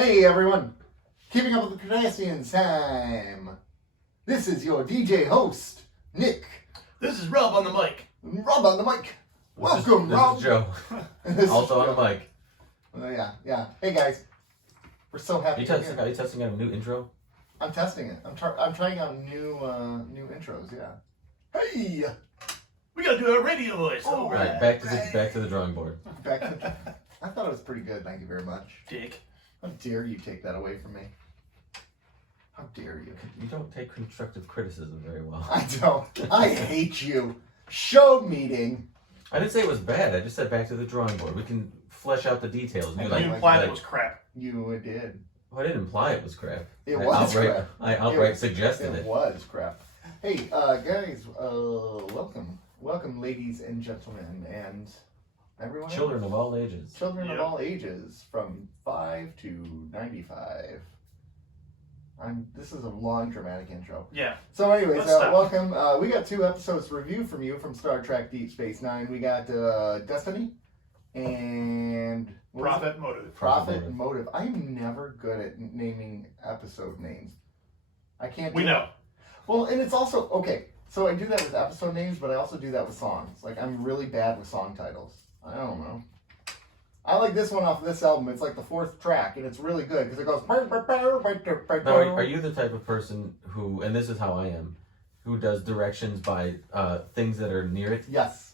Hey everyone, keeping up with the Cardassians time. This is your DJ host, Nick. This is Rob on the mic. Rob on the mic. Welcome, Rob. This is Joe. Also on the mic. Yeah. Hey guys, we're so happy. Are you testing out a new intro? I'm testing it. I'm trying out new intros. Yeah. Hey. We gotta do our radio voice. All Right, back to the drawing board. I thought it was pretty good. Thank you very much. Dick. How dare you take that away from me? How dare you? You don't take constructive criticism very well. I don't. I hate you. Show meeting. I didn't say it was bad. I just said back to the drawing board. We can flesh out the details. You implied it was crap. You did. Well, I didn't imply it was crap. It was crap. I outright suggested it. It was crap. Hey, guys, welcome, ladies and gentlemen, and everyone. Children of all ages. Children of all ages, from 5 to 95. This is a long, dramatic intro. Yeah. So, anyways, welcome. We got 2 episodes to review from you from Star Trek Deep Space Nine. We got Destiny and Profit Motive. Profit Motive. I'm never good at naming episode names. I can't. We know. Well, and it's also okay. So I do that with episode names, but I also do that with songs. Like I'm really bad with song titles. I don't know. I like this one off this album. It's like the 4th track, and it's really good because it goes. Now, are you the type of person who, and this is how I am, who does directions by things that are near it? Yes.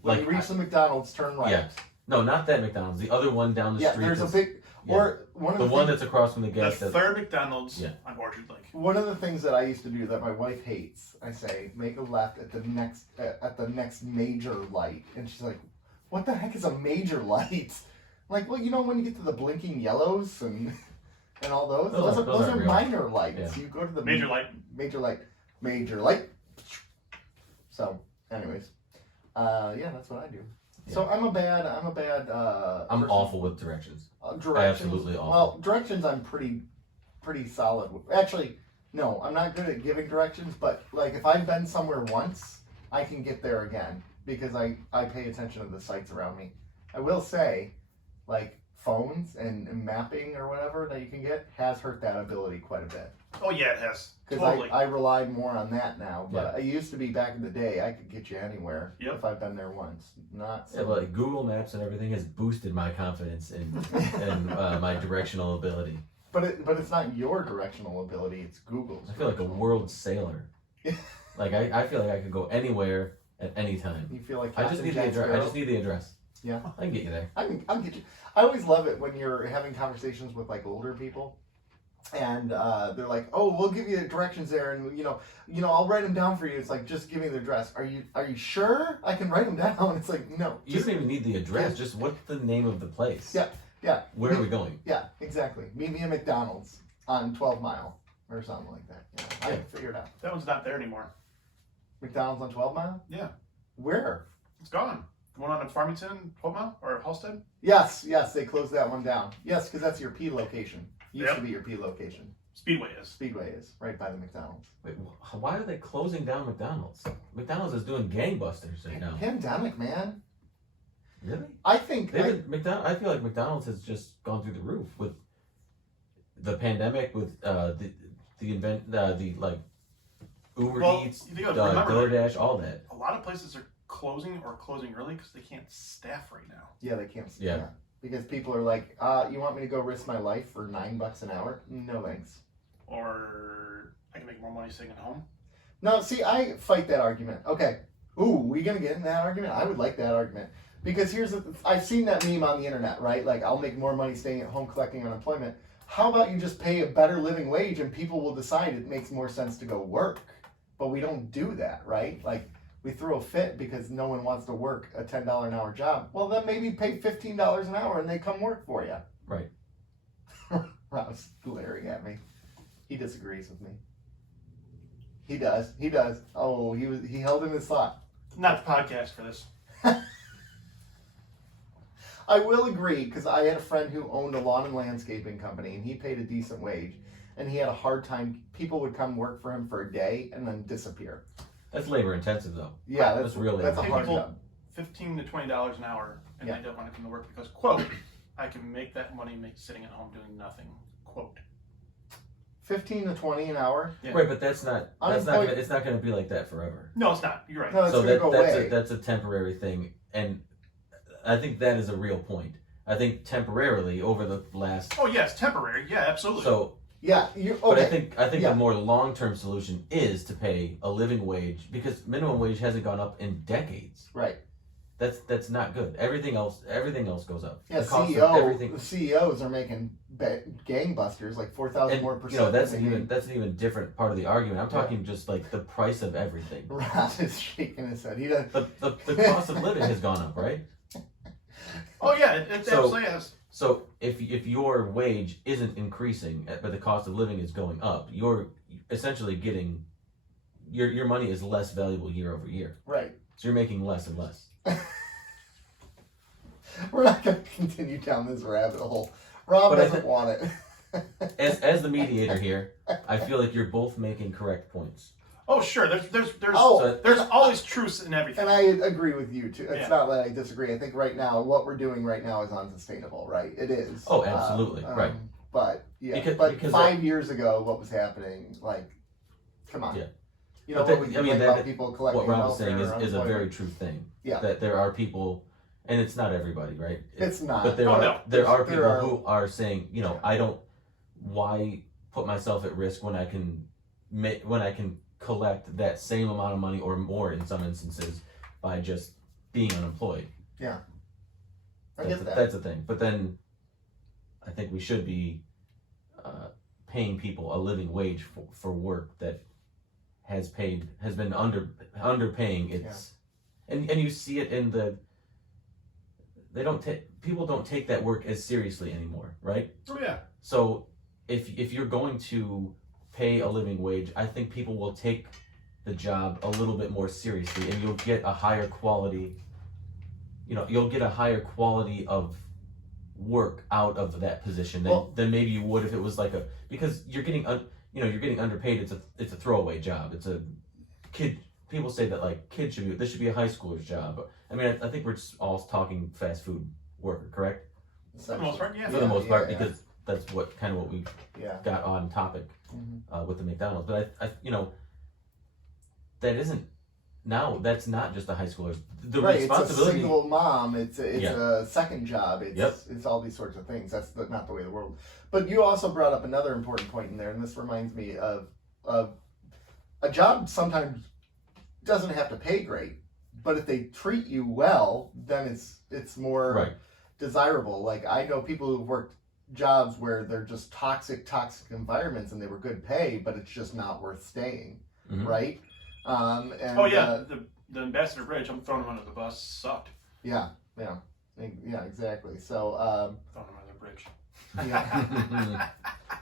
When you reach the McDonald's, turn right. Yeah. No, not that McDonald's. The other one down the street. Yeah, there's a big. Or one of the one that's across from the gas station. The third McDonald's on Orchard Lake. One of the things that I used to do that my wife hates, I say, make a left at the next major light, and she's like, "What the heck is a major light?" I'm like, well, you know when you get to the blinking yellows and all those those are minor lights. Yeah. You go to the major light. So, anyways, that's what I do. Yeah. So I'm a bad. I'm awful with directions. Directions. Absolutely awful. Well, directions I'm pretty solid with. Actually, no, I'm not good at giving directions. But like if I've been somewhere once, I can get there again because I pay attention to the sights around me. I will say, like phones and mapping or whatever that you can get has hurt that ability quite a bit. Oh yeah, it has. Because totally. I rely more on that now. But I used to be back in the day, I could get you anywhere if I've been there once. Not so. Yeah, like Google Maps and everything has boosted my confidence in my directional ability. But it's not your directional ability; it's Google's. I feel like a world sailor. Like I feel like I could go anywhere at any time. You feel like I just need the address. I just need the address. Yeah, I can get you there. I'll get you. I always love it when you're having conversations with like older people. And they're like, "Oh, we'll give you the directions there, and you know, I'll write them down for you." It's like, just give me the address. Are you sure I can write them down? It's like, no. You don't even need the address. Just what's the name of the place? Yeah. Where are we going? Yeah, exactly. Meet me at McDonald's on 12 Mile or something like that. Yeah, I can figure it out. That one's not there anymore. McDonald's on 12 Mile? Yeah. Where? It's gone. The one on Farmington, 12 Mile, or Halstead? Yes, they closed that one down. Yes, because that's your P location. Used to be your P location. Speedway is right by the McDonald's. Wait, why are they closing down McDonald's? McDonald's is doing gangbusters right now. Pandemic, man. Really? I think I feel like McDonald's has just gone through the roof with the pandemic, with the Uber Eats, DoorDash, all that. A lot of places are closing early because they can't staff right now. Yeah, they can't. Yeah. Because people are like, you want me to go risk my life for $9 an hour? No thanks. Or I can make more money staying at home. No, see, I fight that argument. Okay. Ooh, we gonna get in that argument? I would like that argument. Because I've seen that meme on the internet, right? Like, I'll make more money staying at home collecting unemployment. How about you just pay a better living wage and people will decide it makes more sense to go work? But we don't do that, right? Like, we throw a fit because no one wants to work a $10 an hour job. Well, then maybe pay $15 an hour and they come work for you. Right. Rob's glaring at me. He disagrees with me. He does. Oh, he held in his thought. Not the podcast for this. I will agree, because I had a friend who owned a lawn and landscaping company, and he paid a decent wage, and he had a hard time. People would come work for him for a day and then disappear. That's labor intensive, though. Yeah, that's really a hard job. $15 to $20 an hour, and they don't want to come to work because, quote, I can make that money sitting at home doing nothing. Quote. 15 to 20 an hour. Yeah. Right, but it's not gonna be like that forever. No, it's not. You're right. No, it's So gonna go away. that's a temporary thing, and I think that is a real point. I think temporarily over the last. Oh yes, temporary. Yeah, absolutely. So Yeah, you okay. but I think Yeah. a more long-term solution is to pay a living wage, because minimum wage hasn't gone up in decades. Right. That's not good. Everything else goes up. Yeah, The cost of the CEOs are making gangbusters, like 4,000 and, more you percent. know, that's an even different part of the argument. I'm talking just like the price of everything. Rob is shaking his head. He doesn't. The cost of living has gone up, right? Oh yeah, it absolutely has. So if your wage isn't increasing, but the cost of living is going up, you're essentially getting your money is less valuable year over year. Right. So you're making less and less. We're not going to continue down this rabbit hole. Rob But doesn't want it. As the mediator here, I feel like you're both making correct points. Oh sure, there's Oh. there's always truths in everything. And I agree with you too. It's Yeah. not that I disagree. I think right now what we're doing right now is unsustainable. Right? It is. Oh, absolutely. Right. But yeah. Because 5 years ago, what was happening? Like, come on. Yeah. You know But what we I mean, complain about people collecting what Rob is saying welfare, is a very unemployment. true thing. Yeah. That there are people, and it's not everybody, right? It's not. But there Oh, are no. there are There people are- who are saying, you know, I don't. Why put myself at risk when I can collect that same amount of money or more in some instances by just being unemployed? I That's get that. That's a thing. But then I think we should be paying people a living wage for work that has been underpaying its and you see it in the people don't take that work as seriously anymore, right? Oh yeah. So if you're going to pay a living wage, I think people will take the job a little bit more seriously, and you'll get a higher quality. You'll get a higher quality of work out of that position than maybe you would if it was because you're getting you're getting underpaid. It's a throwaway job. It's a kid. People say that this should be a high schooler's job. I mean, I think we're just all talking fast food worker, correct? For the most part, yeah. For the most part, because that's what we Yeah. got on topic with the McDonald's. But I that isn't now. That's not just the high schoolers. The Right, it's a responsibility. single mom. It's Yeah. a second job. It's Yep. it's all these sorts of things. That's not the way of the world. But you also brought up another important point in there, and this reminds me of a job sometimes doesn't have to pay great, but if they treat you well, then it's more Right. desirable. Like I know people who've worked jobs where they're just toxic environments, and they were good pay, but it's just not worth staying, Mhm. right? And, Oh yeah, the Ambassador Bridge. I'm throwing him under the bus. Sucked. yeah, exactly. So, Throwing him under the bridge. yeah,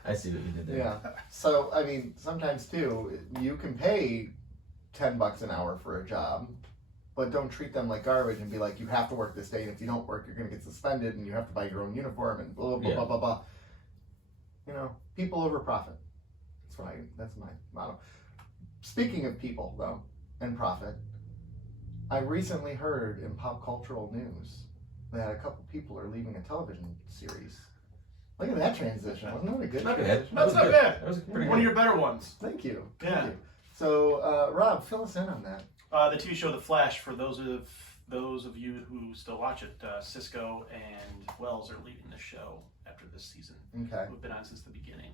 I see what you did there. yeah. So, I mean, sometimes too, you can pay $10 an hour for a job, but don't treat them like garbage and be like, you have to work this day, and if you don't work, you're going to get suspended, and you have to buy your own uniform, and blah blah Yeah. blah blah blah. People over profit. That's my motto. Speaking of people, though, and profit, I recently heard in pop cultural news that a couple people are leaving a television series. Look at that transition. Wasn't that a good Not bad. transition? That's not bad. That was pretty One of good. your better ones. Thank you. Yeah. Thank you. So, Rob, fill us in on that. The TV show The Flash. For those of you who still watch it, Cisco and Wells are leading the show after this season. Okay. We've been on since the beginning.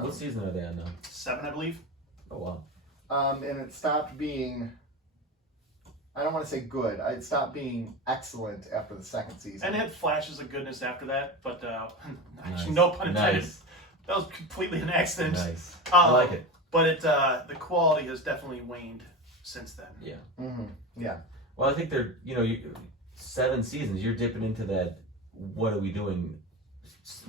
What season are they on now? 7, I believe. Oh wow. And it stopped being, I don't want to say good, it stopped being excellent after the second season. And it had flashes of goodness after that, but Nice. no pun intended. Nice. That was completely an accident. Nice. I like it. But the quality has definitely waned since then. Yeah. Mm-hmm. Yeah. Well, I think they're 7 seasons. You're dipping into that. What are we doing?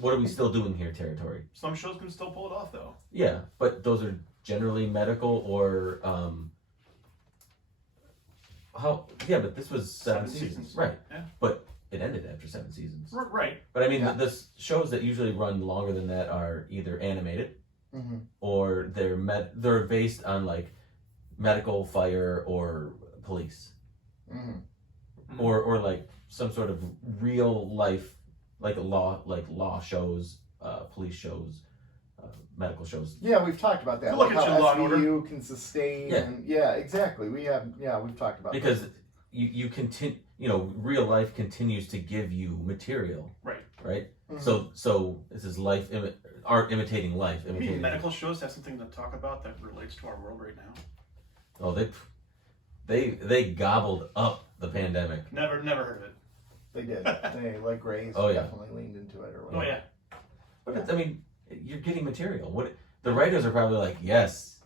What are we still doing here? Territory. Some shows can still pull it off, though. Yeah, but those are generally medical or but this was 7 seasons. Right. Yeah. But it ended after 7 seasons. Right. But I mean, Yeah. the shows that usually run longer than that are either animated Mm-hmm. or they're based on medical, fire, or police, Mm-hmm. or some sort of real life like law shows, police shows, medical shows. Yeah, we've talked about that. Look Like at how your Law and SVU can sustain. Yeah. And yeah, exactly. We've talked about Because that. you continue, real life continues to give you material. Right. Mhm. So this is art imitating life. You mean Imitating medical shows have something to talk about that relates to our world right now? Oh, they gobbled up the pandemic. Never heard of it. They did. They, like Grey's, Oh, yeah. definitely leaned into it or Oh whatever. yeah. But I mean, you're getting material. What the writers are probably like, yes,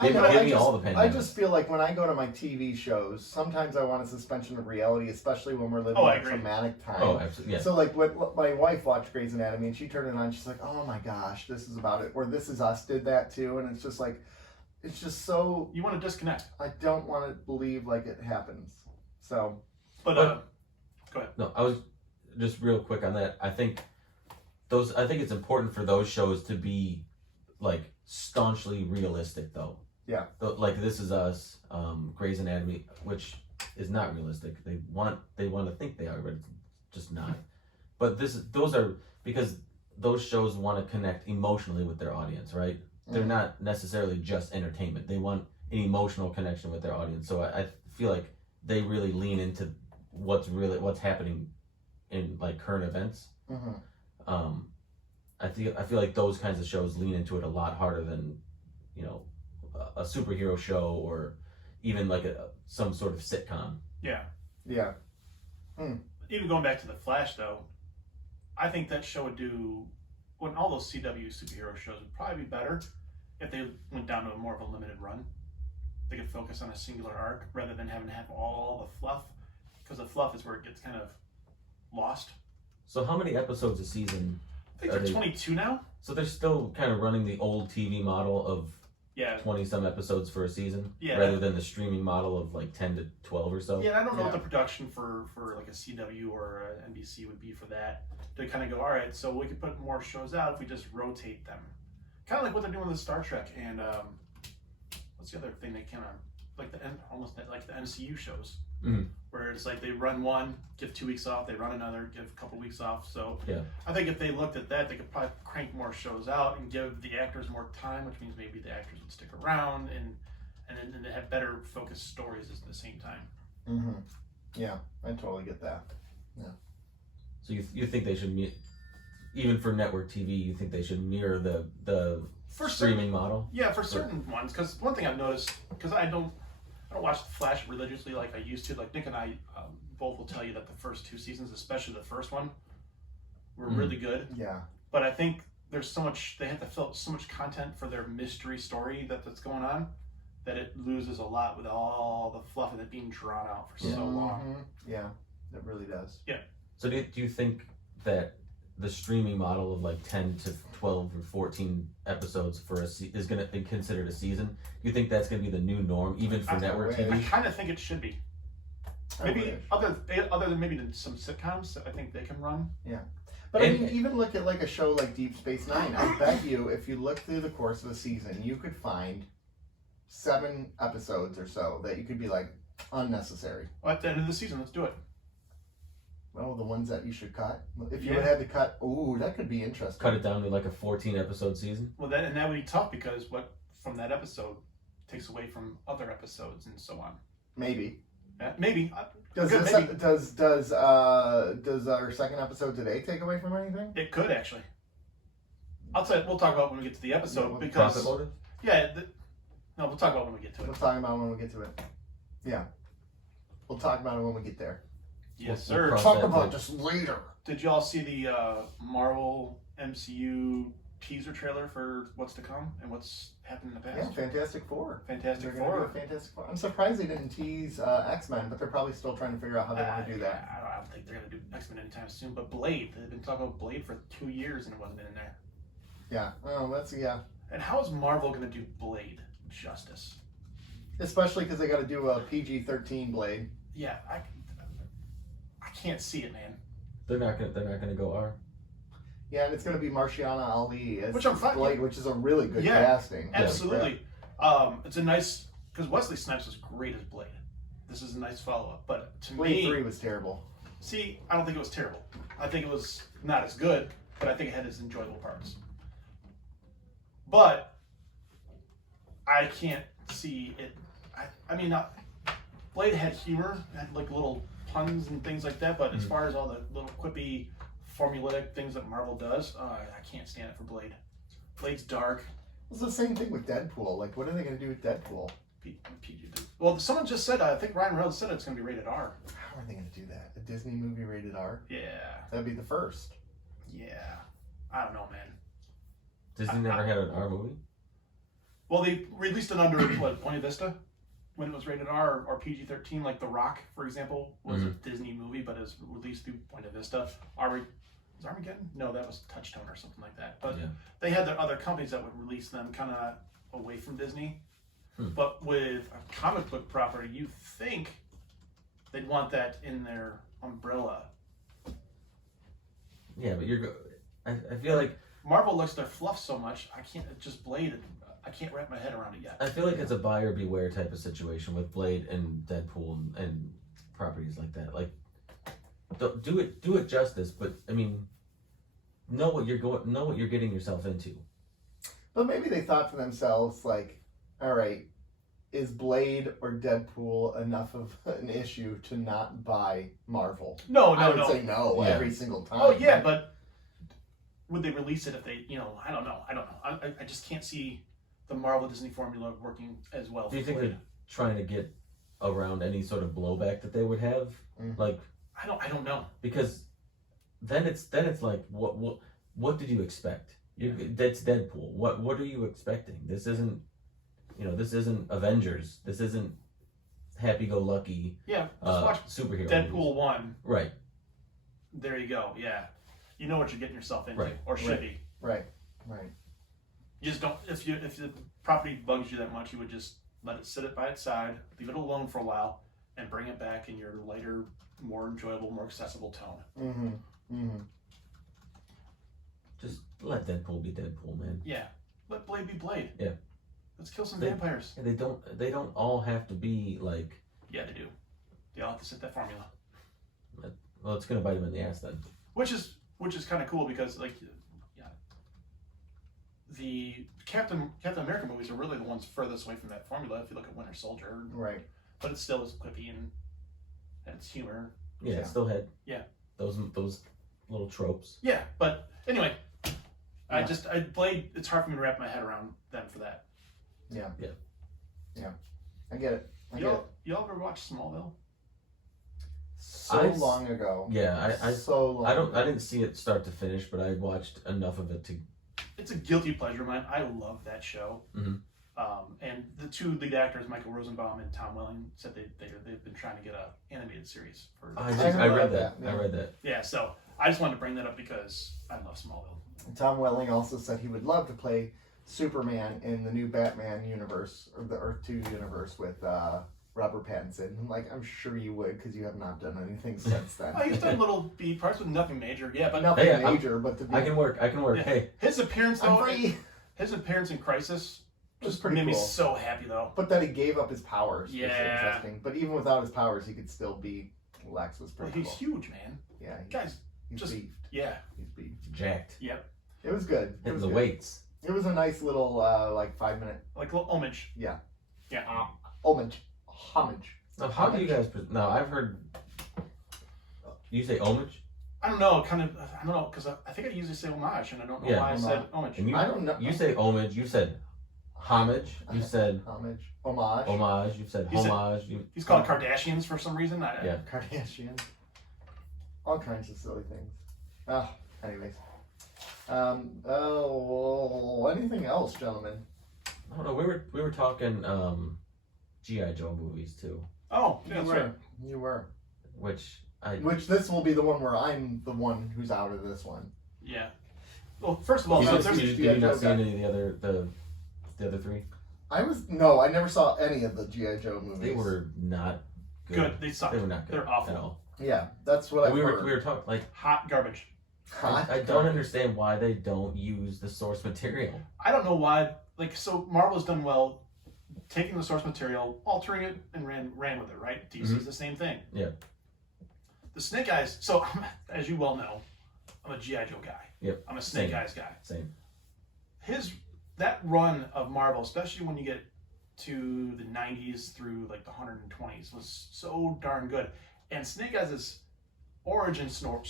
I give, know, give I me just- all the I pandemic. just feel like when I go to my TV shows, sometimes I want a suspension of reality, especially when we're living Oh, I in a agree. traumatic time. Oh, absolutely. Yeah. So like when my wife watched Grey's Anatomy and she turned it on, she's like, "Oh my gosh, this is about it," or "This Is Us" did that too, and it's just like, it's just so. You want to disconnect. I don't want to believe like it happens. So. But go ahead. No, I was just real quick on that. I think it's important for those shows to be like staunchly realistic, though. Yeah. Like This Is Us, Grey's Anatomy, which is not realistic. They want to think they are, but it's just not. But those are because those shows want to connect emotionally with their audience, right? They're not necessarily just entertainment. They want an emotional connection with their audience. So I feel like they really lean into what's happening in like current events. Mm-hmm. I feel like those kinds of shows lean into it a lot harder than, a superhero show or even like some sort of sitcom. Yeah. Yeah. Even going back to the Flash, though, I think that show would do when all those CW superhero shows would probably be better if they went down to more of a limited run. They could focus on a singular arc rather than having to have all the fluff, because the fluff is where it gets kind of lost. So how many episodes a season? I think they're 22 now. So they're still kind of running the old TV model of Yeah. 20 some episodes for a season, Yeah. rather than the streaming model of like 10 to 12 or so. Yeah, and I don't know what Yeah. the production for like a CW or a NBC would be for that. To kind of go, all right, so we could put more shows out if we just rotate them. Kind of like what they're doing with Star Trek and what's the other thing they kind of like almost like the MCU shows, where it's like they run one, give 2 weeks off, they run another, give a couple weeks off. So Yeah. I think if they looked at that, they could probably crank more shows out and give the actors more time, which means maybe the actors would stick around and then they have better focused stories at the same time. Mm-hmm. Yeah, I totally get that. So you think they should even for network TV, you think they should mirror the For streaming model? Yeah, for certain ones, because one thing I've noticed, because I don't watch The Flash religiously like I used to. Like Nick and I both will tell you that the first 2 seasons, especially the first one, were really good. Yeah. But I think there's so much, they have to fill so much content for their mystery story that's going on, that it loses a lot with all the fluff of it being drawn out for so long. Mhm. Yeah, it really does. So do you think that the streaming model of like 10 to 12 or 14 episodes for is going to be considered a season? Do you think that's going to be the new norm, even for network wish. I TV? kind of think it should be. I Maybe wish. other than maybe some sitcoms that I think they can run. But I And- mean, even look at like a show like Deep Space Nine. I bet you, if you look through the course of a season, you could find 7 episodes or so that you could be like unnecessary. Well, at the end of the season, let's do it. Well, the ones that you should cut. If you Yeah. would have to cut, ooh, that could be interesting. Cut it down to like a 14 episode season? Well, that would be tough because what from that episode takes away from other episodes and so on. Maybe. Yeah, maybe. Does Good, this, maybe. does our second episode today take away from anything? It could actually. I'll tell you. We'll talk about when we get to the episode Yeah, because Profit motive? no, we'll talk about when we get to We'll it. talk about it when we get to it. Yeah. We'll talk about it when we get there. Yes, We'll sir. cross Talk that about bridge. this later. Did y'all see the Marvel MCU teaser trailer for what's to come and what's happened in the Yeah, past? Fantastic Four. Fantastic They're gonna Four. do a Fantastic Four. I'm surprised they didn't tease X-Men, but they're probably still trying to figure out how they want to do that. I don't think they're gonna do X-Men anytime soon. But Blade, they've been talking about Blade for 2 years and it wasn't in there. Yeah. Oh, yeah. And how is Marvel gonna do Blade justice? Especially because they got to do a PG-13 Blade. Yeah, I can't see it, man. They're not gonna go R. Yeah, and it's going to be Marciana Ali as Which I'm fine Blade, which is a really good Yeah, casting. Absolutely. It's a nice because Wesley Snipes was great as Blade. This is a nice follow up, but to Blade me, 3 was terrible. See, I don't think it was terrible. I think it was not as good, but I think it had its enjoyable parts. But I can't see it. I mean, Blade had humor, had like little puns and things like that. But as far as all the little quippy, formulaic things that Marvel does, I can't stand it for Blade. Blade's dark. It's the same thing with Deadpool. Like, what are they going to do with Deadpool? PG. Well, someone just said, I think Ryan Reynolds said it's going to be rated R. How are they going to do that? A Disney movie rated R? Yeah. That'd be the first. Yeah. I don't know, man. Disney never had an R movie? Well, they released it under, what, Buena Vista? When it was rated R or PG-13, like The Rock, for example, was a Disney movie, but it was released through Buena Vista. Was Armageddon? No, that was Touchstone or something like that. But they had their other companies that would release them kind of away from Disney. But with a comic book property, you think they'd want that in their umbrella. Yeah, but I feel like Marvel looks their fluff so much, I can't, it's just Blade, I can't wrap my head around it yet. I feel like it's a buyer beware type of situation with Blade and Deadpool and properties like that. Like, do it justice, but I mean, know what you're getting yourself into. But maybe they thought to themselves, like, all right, is Blade or Deadpool enough of an issue to not buy Marvel? I would say no every single time. Oh yeah, but would they release it if they, I don't know. I just can't see the Marvel Disney formula working as well. Do you think they're trying to get around any sort of blowback that they would have? Like, I don't know. Because then it's like what did you expect? That's Deadpool. What are you expecting? This isn't Avengers. This isn't happy-go-lucky. Yeah, just watch superhero Deadpool movies. 1. Right. There you go. Yeah, you know what you're getting yourself into, Right. or should be. Right. You just don't. If the property bugs you that much, you would just let it sit by its side, leave it alone for a while, and bring it back in your lighter, more enjoyable, more accessible tone. Just let Deadpool be Deadpool, man. Yeah, let Blade be Blade. Yeah. Let's kill some vampires. They don't all have to be like. Yeah, they do. They all have to fit that formula. Well, it's gonna bite them in the ass then. Which is kind of cool because the Captain America movies are really the ones furthest away from that formula. If you look at Winter Soldier, Right. But it still is quippy and it's humor. Yeah, it still had. Yeah. Those little tropes. Yeah, but anyway, I Blade. It's hard for me to wrap my head around them for that. Yeah. I get it. You ever watch Smallville? Long ago. Yeah, I didn't see it start to finish, but I watched enough of it to. It's a guilty pleasure of mine. I love that show. And the two lead actors, Michael Rosenbaum and Tom Welling, said they've been trying to get a animated series for. I read that. Yeah. I read that. Yeah, so I just wanted to bring that up because I love Smallville. Tom Welling also said he would love to play Superman in the new Batman universe, or the Earth 2 universe with Robert Pattinson. I'm sure you would, because you have not done anything since then. He's done little B parts with nothing major. Yeah, but nothing major, but to be... I can work. Yeah. Hey, his appearance though. I'm free. His appearance in Crisis was just pretty made me cool. so happy though. But that he gave up his powers. Was Yeah. interesting. But even without his powers, he could still be Lex. Was pretty He's cool. huge, man. Yeah, Guys, he's just beefed. yeah. He's beefed. jacked. Yep. It was good. It Hitting was the good. weights. It was a nice little 5-minute Like a little homage. Yeah. Homage. homage. Now, how do you guys? Now, I've heard. You say homage, I don't know, I don't know, because I think I usually say homage, and I don't know why I said homage. and I don't know. you say homage. You said homage. You said Homage. Homage. homage. You said homage. He's called Cardassians for some reason. Yeah. Kardashian. All kinds of silly things. Anyways. Anything else, gentlemen? I don't know. We were talking G.I. Joe movies too, Oh, yeah, that's right. You were. which Which this will be the one where I'm the one who's out of this one. Yeah. Well, first of all, you there's did you not see any of the other three? I never saw any of the G.I. Joe movies. They were not good. They suck. They were not good. They're awful. at all. Yeah, that's what I We heard. were talking like Hot garbage. I don't understand why they don't use the source material. I don't know why. So Marvel's done well taking the source material, altering it, and ran with it, right? DC's the same thing. Yeah. the Snake Eyes. So, as you well know, I'm a G.I. Joe guy. Yep. I'm a Snake Same. Eyes guy. Same. That run of Marvel, especially when you get to the 90s through like the 120s, was so darn good. And Snake Eyes' origin story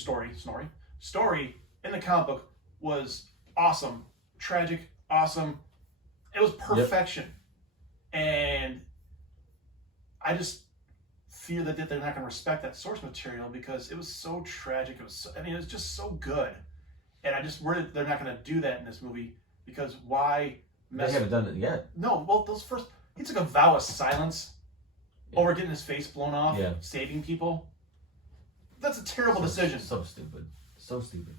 in the comic book was awesome, tragic, awesome. It was perfection. Yep. And I just fear that they're not going to respect that source material because it was so tragic. It was just so good. And I just worry that they're not going to do that in this movie because why mess? They haven't done it yet. No, well, he took a vow of silence over getting his face blown off, saving people. That's a terrible decision. So stupid. So stupid.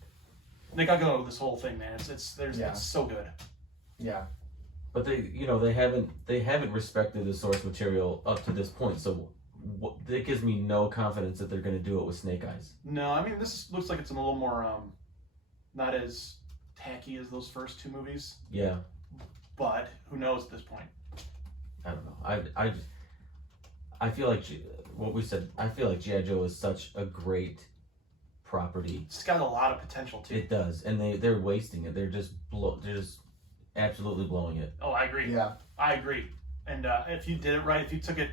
They got to go with this whole thing, man. It's so good. Yeah. But they haven't respected the source material up to this point. So that gives me no confidence that they're going to do it with Snake Eyes. No, I mean this looks like it's a little more not as tacky as those first two movies. Yeah. But who knows at this point? I don't know. I feel like what we said. I feel like G.I. Joe is such a great property. It's got a lot of potential too. It does, and they're wasting it. They're just absolutely blowing it. Oh, I agree. Yeah, I agree. And if you did it right, if you took it,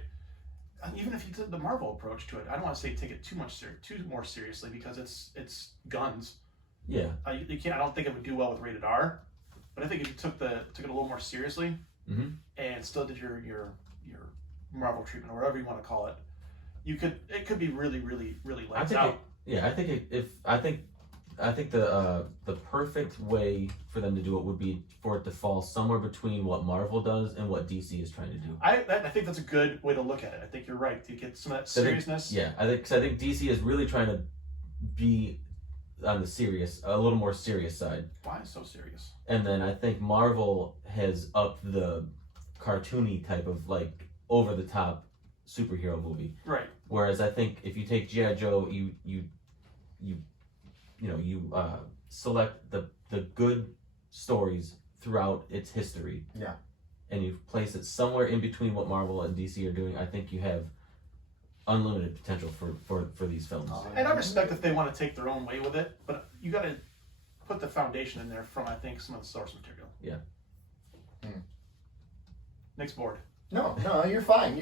even if you took the Marvel approach to it, I don't want to say take it too more seriously because it's guns. Yeah. You can't. I don't think it would do well with rated R. But I think if you took it a little more seriously, and still did your Marvel treatment or whatever you want to call it, it could be really, really, really lights out. I think the perfect way for them to do it would be for it to fall somewhere between what Marvel does and what DC is trying to do. I think that's a good way to look at it. I think you're right. To get some of that seriousness. I think DC is really trying to be on the a little more serious side. Why so serious? And then I think Marvel has upped the cartoony type of like over the top superhero movie. Right. Whereas I think if you take G.I. Joe, you select the good stories throughout its history. Yeah. And you place it somewhere in between what Marvel and DC are doing. I think you have unlimited potential for these films. And I respect if they want to take their own way with it, but you got to put the foundation in there from I think some of the source material. Yeah. Next board. No, you're fine.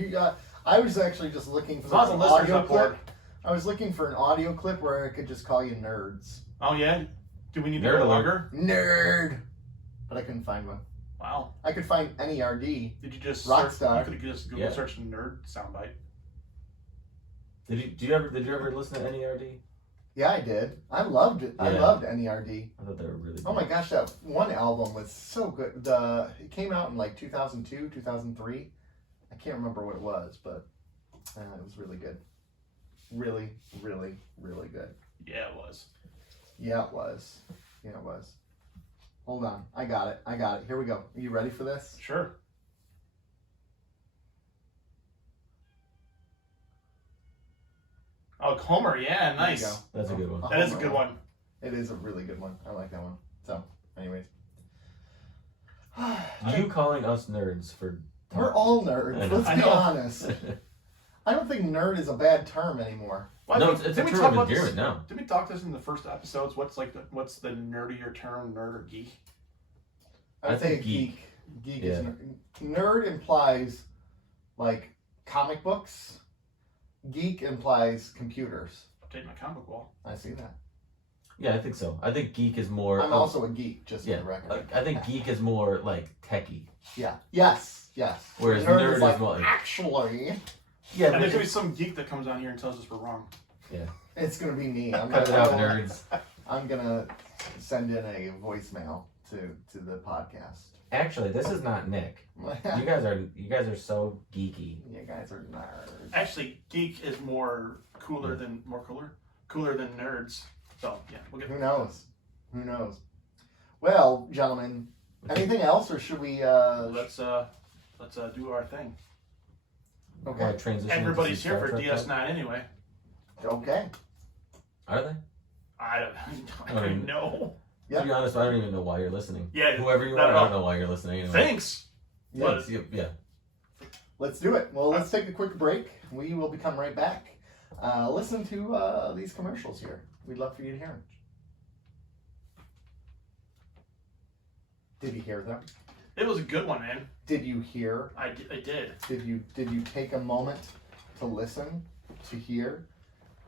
I was actually just looking for Lots an of listeners audio on clip. board. I was looking for an audio clip where I could just call you nerds. Oh yeah? Do we need to Nerd go alert. longer? Nerd! But I couldn't find one. Wow. I could find NERD. Did you just Rockstar. You could have just Google searched nerd soundbite. Did you ever listen to NERD? Yeah, I did. I loved it. I loved NERD. I thought they were really good. Oh my gosh, that one album was so good. It came out in like 2002, 2003. I can't remember what it was, but it was really good. Really, really, really good. Yeah, it was. Yeah, it was. Yeah, it was. Hold on. I got it. Here we go. Are you ready for this? Sure. Oh, Homer, yeah, nice. There you go. That's a good one. That is a good one. It is a really good one. I like that one. So, anyways. You calling us nerds for... We're all nerds. Let's I be know. honest. I don't think nerd is a bad term anymore. Well, No, it's a didn't we term talk of about this? endearment now. Did we talk this in the first episodes? What's the nerdier term, nerd or geek? I'd say think geek. Geek is Yeah. nerd implies like comic books. Geek implies computers. I'll take my comic book wall. I see that. Yeah, I think so. I think geek is more... I'm also a geek, just for Yeah, the record. I think geek is more like techie. Yeah. Yes. Whereas nerd is like, more... actually, Yeah, And but there's gonna be some geek that comes on here and tells us we're wrong. it's gonna be me. I'm cut it out, nerds. I'm gonna send in a voicemail to the podcast. Actually, this is not Nick. You guys are so geeky. You guys are nerds. Actually, geek is cooler than nerds. So yeah, we'll get. Who knows? Well, gentlemen, anything else, or should we? Let's do our thing. Okay. Transition. Everybody's to here Star for Trek DS9 anyway. Okay. Are they? I don't even know. Yeah. To be honest, I don't even know why you're listening. Yeah, Whoever you not are, at I all. don't know why you're listening anyway. Thanks. Yes. Yeah. Let's do it. Well, let's take a quick break. We will become right back listen to these commercials here. We'd love for you to hear them. Did you hear them? It was a good one, man. Did you hear? I did. Did you take a moment to listen, to hear?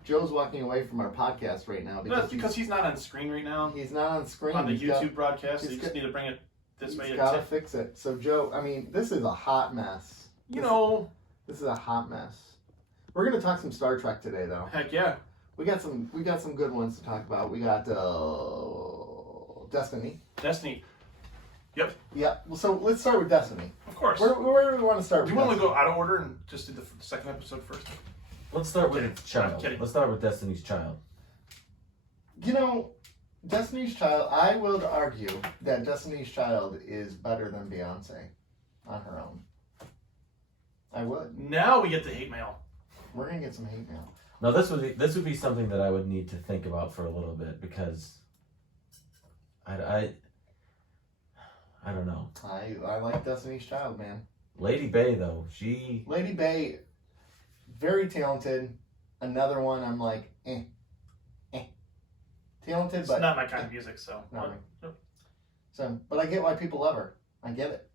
Joe's walking away from our podcast right now That's because he's not on screen right now. he's not on screen. On the He's YouTube got- broadcast, so he's you just got- need to bring it this way. He's got to fix it. So Joe, I mean, this is a hot mess. You know, This is a hot mess. We're gonna talk some Star Trek today, though. heck yeah. We got some good ones to talk about. We got Destiny. Destiny. Yeah. Well, so let's start with Destiny. Of course. Where do we want to start? Do you with want to Destiny? go out of order and just do the second episode first? Let's start with Kidding. Child. Kidding. Let's start with Destiny's Child. You know, Destiny's Child. I would argue that Destiny's Child is better than Beyonce on her own. I would. Now we get the hate mail. We're gonna get some hate mail. Now this would be something that I would need to think about for a little bit because I don't know. I like Destiny's Child, man. Lady Bay though, she Lady Bay, very talented. Another one, I'm like, talented, It's but not my kind of music, so. Not me. So, but I get why people love her. I get it.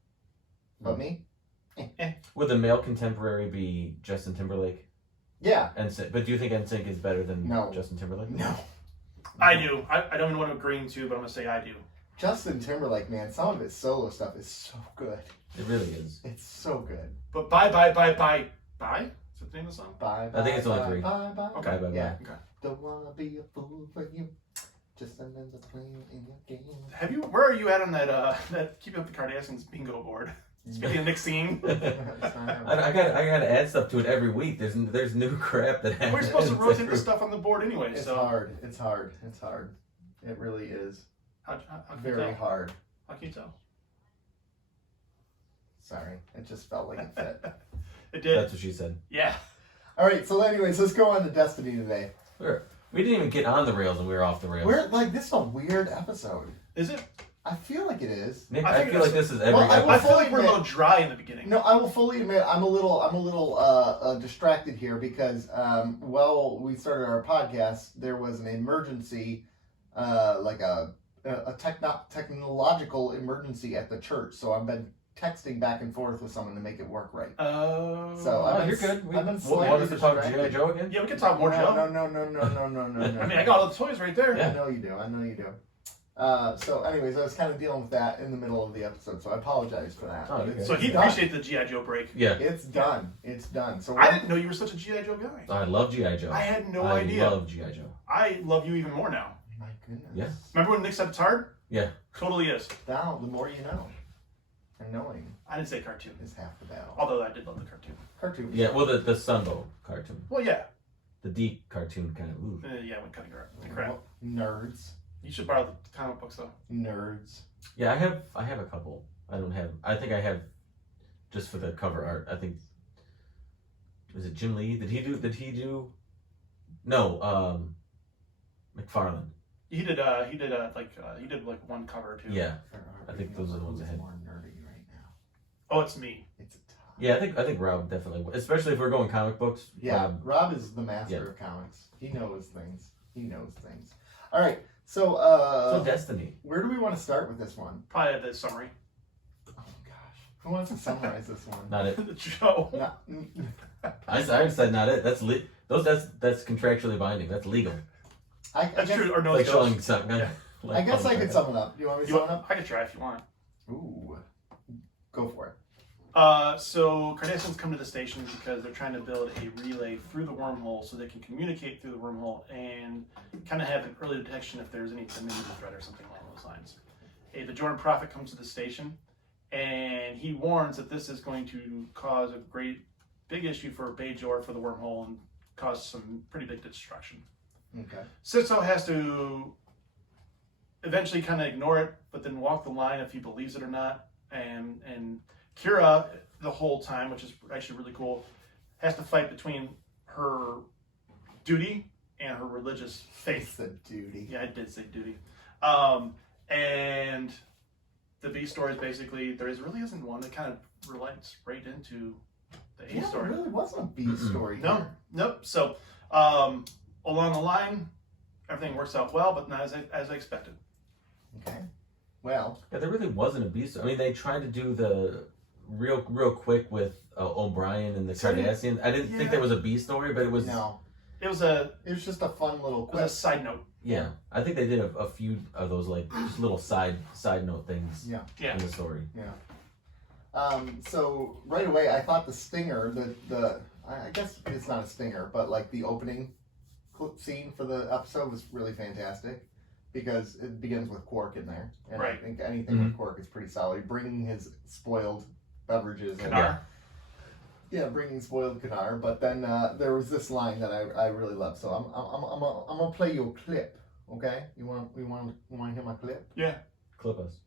But me, would the male contemporary be Justin Timberlake? yeah, NSYNC, but do you think NSYNC is better than No. Justin Timberlake? no. I do. I don't even know what I'm agreeing to, but I'm going to say I do. Justin Timberlake, man, some of his solo stuff is so good. It really is. It's so good. But bye. Is that the name of the song? Bye. I think it's only bye, three. Bye. Bye. Okay. Bye, bye, Yeah. bye. Okay. Don't wanna be a fool for you. Just another player in your game. Where are you at on that Keeping Up the Cardassians bingo board? Speaking of Nick scene. I got to add stuff to it every week. There's new crap that happens. We're supposed to rotate the stuff on the board anyway, It's so. hard. It's hard. It's hard. It really is. How can you Very tell? hard. How can you tell? Sorry. It just felt like it fit. It did. That's what she said. Yeah. All right. So, anyways, let's go on to Destiny today. We didn't even get on the rails and we were off the rails. We're like, this is a weird episode. Is it? I feel like it is. Nick, I I think feel like it's- this is every Well, I will I episode. feel like we're a little dry in the beginning. No, I will fully admit I'm a little distracted here because while we started our podcast, there was an emergency, like a technological emergency at the church. So I've been texting back and forth with someone to make it work right. Oh. So Oh, I've been, you're good. I've been Want slightly us to talk G.I. distracted. Joe again? Yeah, we can talk more, Joe. No. I mean, I got all the toys right there. Yeah. I know you do. So, anyways, I was kind of dealing with that in the middle of the episode, so I apologize for that. Oh, But you're it's So he done. appreciated the G.I. Joe break. Yeah. It's done. It's done. So I didn't know you were such a G.I. Joe guy. I love G.I. Joe. I had no I idea. love G.I. Joe. I love you even more now. My goodness. Yeah. Remember when Nick said it's hard? Yeah. Totally is. Now, the more you know. And knowing I didn't say cartoon. is half the battle. Although I did love the cartoon. Cartoon. Yeah, well, the Sunbow cartoon. Well, yeah. The deep cartoon kind of. Ooh. Yeah, when cutting the crap. Nerds. You should borrow the comic books, though. Nerds. Yeah, I have a couple. I think I have just for the cover art. I think was it Jim Lee? Did he do No, McFarlane. He did like one cover or two. Yeah. I think those are the ones I had. more nerdy right now. Oh, it's me. It's a tough. Yeah, I think Rob definitely would. Especially if we're going comic books. Yeah, Rob is the master of comics. He knows things. All right. So, So Destiny. where do we want to start with this one? Probably the summary. Oh gosh. Who wants to summarize this one? Not it. Joe. Not- I said not it. That's that's contractually binding. That's legal. I That's guess, true. Or no, Like it's showing something. Yeah. I guess I could sum it up. You want me to sum it up? I could try if you want. Ooh. Go for it. So Cardassians come to the station because they're trying to build a relay through the wormhole so they can communicate through the wormhole and kind of have an early detection if there's any community threat or something along those lines. The Jordan Prophet comes to the station and he warns that this is going to cause a big issue for Bajor for the wormhole and cause some pretty big destruction. Okay. Sitso has to eventually kind of ignore it, but then walk the line if he believes it or not. And Kira, the whole time, which is actually really cool, has to fight between her duty and her religious faith. The duty. Yeah, I did say duty. And the B story is basically, really isn't one that kind of relates right into the A Yeah, story. there really wasn't a B story. No, here. nope. So Along the line, everything works out well, but not as I expected. Okay. Well, Yeah, there really wasn't a B story. I mean, they tried to do the real quick with O'Brien and the Cardassians. I didn't think there was a B story, but it was. no. It was just a fun little a quip. side note. Yeah, I think they did a few of those like just little side note things. Yeah. In the story. Yeah. So right away, I thought the stinger, I guess it's not a stinger, but like the opening scene for the episode was really fantastic because it begins with Quark in there, and I think anything with Quark is pretty solid. Bringing his spoiled beverages. Kanar. Yeah, bringing spoiled Kanar. But then there was this line that I really love. So I'm gonna play you a clip. Okay, you want to hear my clip? Yeah. Clip us.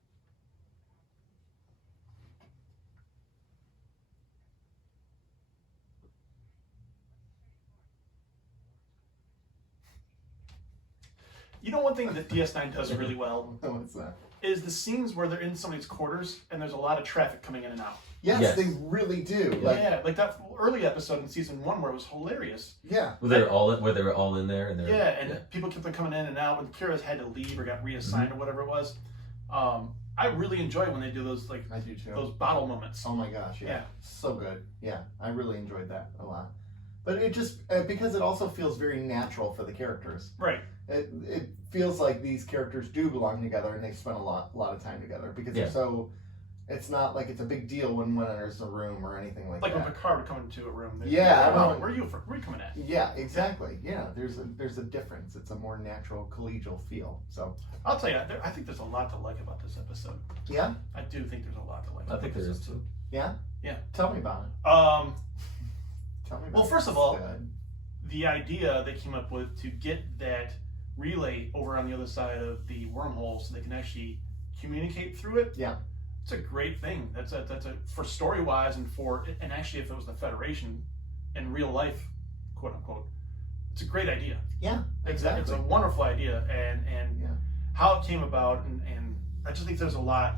You know, one thing that DS9 does really well What's that? is the scenes where they're in somebody's quarters and there's a lot of traffic coming in and out. Yes, they really do. Yeah, like that early episode in season 1 where it was hilarious. Yeah. Where they were all in there, and people kept on coming in and out when Kira's had to leave or got reassigned or whatever it was. I really enjoy when they do those I do too. those bottle moments. Oh my gosh, yeah. So good. Yeah, I really enjoyed that a lot. But it just because it also feels very natural for the characters. Right. It feels like these characters do belong together and they spend a lot of time together because they're so. It's not like it's a big deal when one enters a room or anything like that. Like when Picard would come into a room. Yeah, where are you coming at? Yeah, exactly. Yeah, there's a difference. It's a more natural collegial feel. So I'll tell you, I think there's a lot to like about this episode. Yeah, I do think there's a lot to like. I think there is too. Yeah. Yeah. Tell me about it. Tell me about it. Well, first of all, the idea they came up with to get that relay over on the other side of the wormhole so they can actually communicate through it. Yeah. It's a great thing. That's a for story wise and actually if it was the Federation in real life, quote unquote, it's a great idea. Yeah, exactly. It's a wonderful idea and how it came about and I just think there's a lot.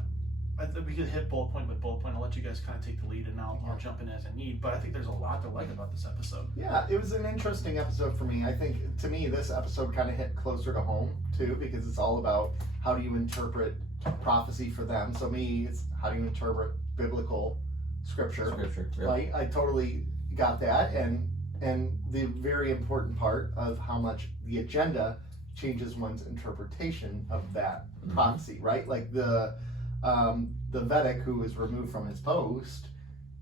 I think we could hit bullet point by bullet point. I'll let you guys kind of take the lead and I'll jump in as I need. But I think there's a lot to like about this episode. Yeah, it was an interesting episode for me. I think to me this episode kind of hit closer to home too because it's all about how do you interpret prophecy for them. So me, it's how do you interpret biblical scripture, right? I totally got that, and the very important part of how much the agenda changes one's interpretation of that prophecy, right? Like the Vedic who was removed from his post,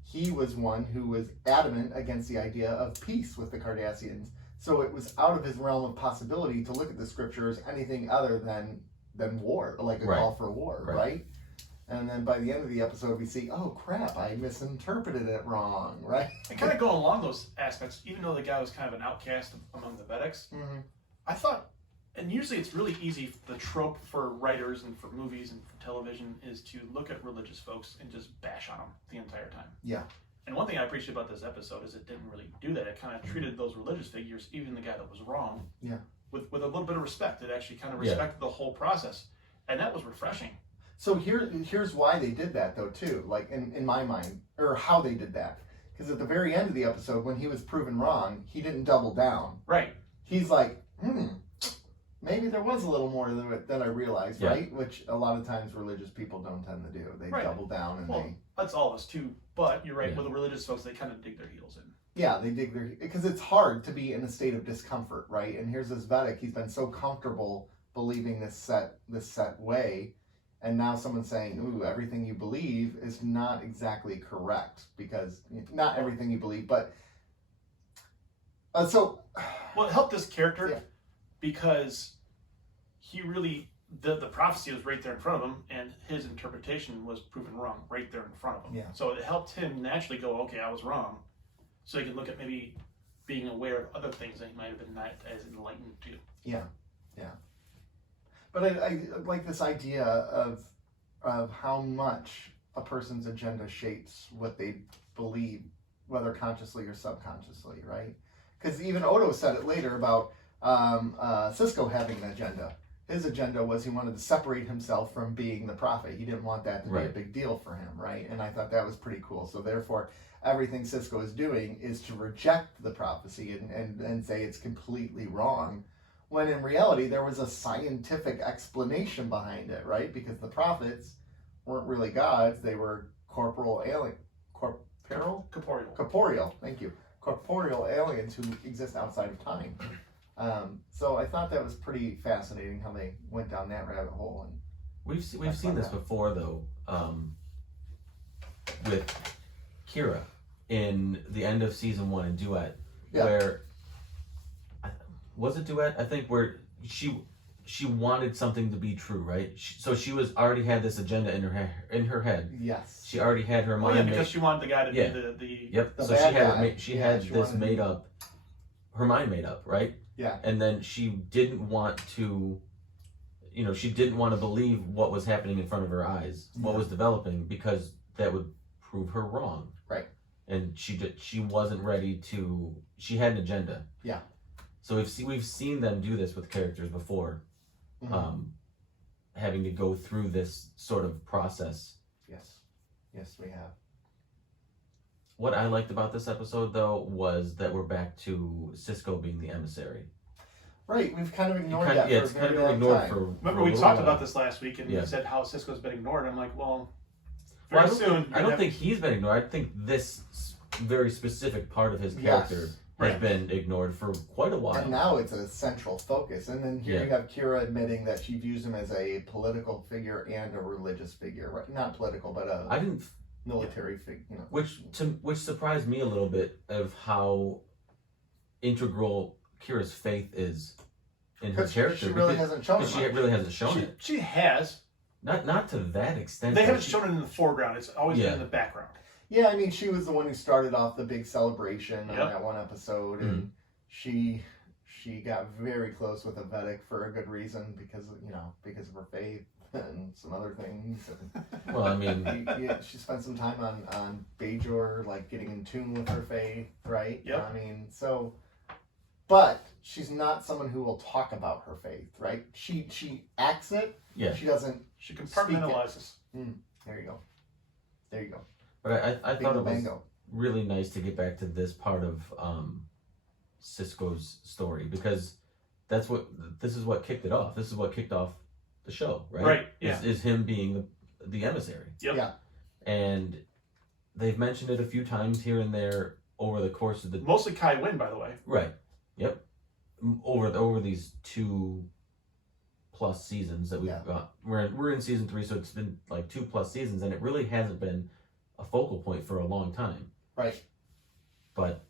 he was one who was adamant against the idea of peace with the Cardassians. So it was out of his realm of possibility to look at the scriptures anything other than war, like a call for war, right? And then by the end of the episode, we see, oh crap, I misinterpreted it wrong, right? And kind of going along those aspects, even though the guy was kind of an outcast among the Vedics, I thought, and usually it's really easy, the trope for writers and for movies and for television is to look at religious folks and just bash on them the entire time. Yeah. And one thing I appreciate about this episode is it didn't really do that. It kind of treated those religious figures, even the guy that was wrong, with a little bit of respect. It actually kind of respected the whole process. And that was refreshing. So here's why they did that though too, like in my mind, or how they did that. Because at the very end of the episode, when he was proven wrong, he didn't double down. Right. He's like, maybe there was a little more than I realized, right? Which a lot of times religious people don't tend to do. They double down and that's all of us too. But you're right, with the religious folks, they kind of dig their heels in. Yeah, they dig their, because it's hard to be in a state of discomfort, right? And here's this Vedic, he's been so comfortable believing this set way, and now someone's saying, ooh, everything you believe is not exactly correct, because not everything you believe, but well, it helped this character because he really the prophecy was right there in front of him and his interpretation was proven wrong right there in front of him. So it helped him naturally go, okay, I was wrong, so he can look at maybe being aware of other things that he might have been not as enlightened to. But I like this idea of how much a person's agenda shapes what they believe, whether consciously or subconsciously, right? Because even Odo said it later about Cisco having an agenda. his agenda was he wanted to separate himself from being the prophet. He didn't want that to be a Right. big deal for him, right? And I thought that was pretty cool. So therefore, everything Cisco is doing is to reject the prophecy and say it's completely wrong, when in reality there was a scientific explanation behind it, right? Because the prophets weren't really gods; they were corporeal, thank you, corporeal aliens who exist outside of time. So I thought that was pretty fascinating how they went down that rabbit hole. And We've seen this before though, with Kira in the end of season 1 in Duet, Yeah. where was it Duet? I think where she wanted something to be true, right? So she was already had this agenda in her head. yes, She already had her Oh, mind yeah, made. because she wanted the guy to Yeah. be the Yep. The So bad she had guy. she Yeah, had she this wanted- made up, her mind made up, right? yeah, And then she didn't want to, she didn't want to believe what was happening in front of her eyes, what was developing, because that would prove her wrong. Right. And she wasn't ready to. She had an agenda. Yeah. So we've seen them do this with characters before, Mhm. having to go through this sort of process. yes, we have. What I liked about this episode, though, was that we're back to Cisco being the emissary. Right, we've kind of ignored Yeah, that for it's a kind very of long ignored time. for. Remember, for a we little talked while. about this last week, and Yeah. you said how Cisco's been ignored. I'm like, well, Well, very soon. I don't think he's been ignored. I think this very specific part of his character Yes. has Right. been ignored for quite a while. And now it's a central focus. And then here Yeah. you have Kira admitting that she views him as a political figure and a religious figure. Right? Not political, but a I didn't, military figure. which surprised me a little bit of how integral Kira's faith is in her Because character. she really because hasn't shown because she much. really hasn't shown it. She has. Not to that extent. They but haven't she- shown it in the foreground. It's always Yeah. been in the background. Yeah, I mean, she was the one who started off the big celebration Yep. on that one episode, and she got very close with a Vedic for a good reason because of her faith and some other things. And Well, I mean, she spent some time on Bajor, like getting in tune with her faith, right? Yep. I mean, so, but she's not someone who will talk about her faith, right? She acts it. yeah. She doesn't. She compartmentalizes. There you go. But I thought Bingo it was bango. really nice to get back to this part of Cisco's story, because this is what kicked it off. This is what kicked off the show, right? Right, yeah. Is him being the emissary. Yep. Yeah. And they've mentioned it a few times here and there over the course of the Mostly Kai Wynn, by the way. right. Yep. Over these 2+ seasons that we've Yeah. got. We're in season 3, so it's been like 2+ seasons, and it really hasn't been a focal point for a long time. Right. But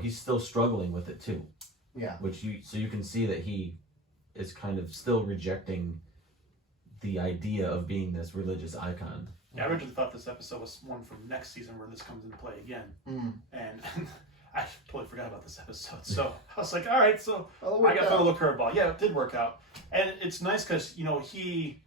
he's still struggling with it too. Yeah. So you can see that he is kind of still rejecting the idea of being this religious icon. Yeah, I originally thought this episode was one from next season where this comes into play again. And I totally forgot about this episode. So I was like, all right, so I got thrown a little curveball. Yeah, it did work out. And it's nice because, he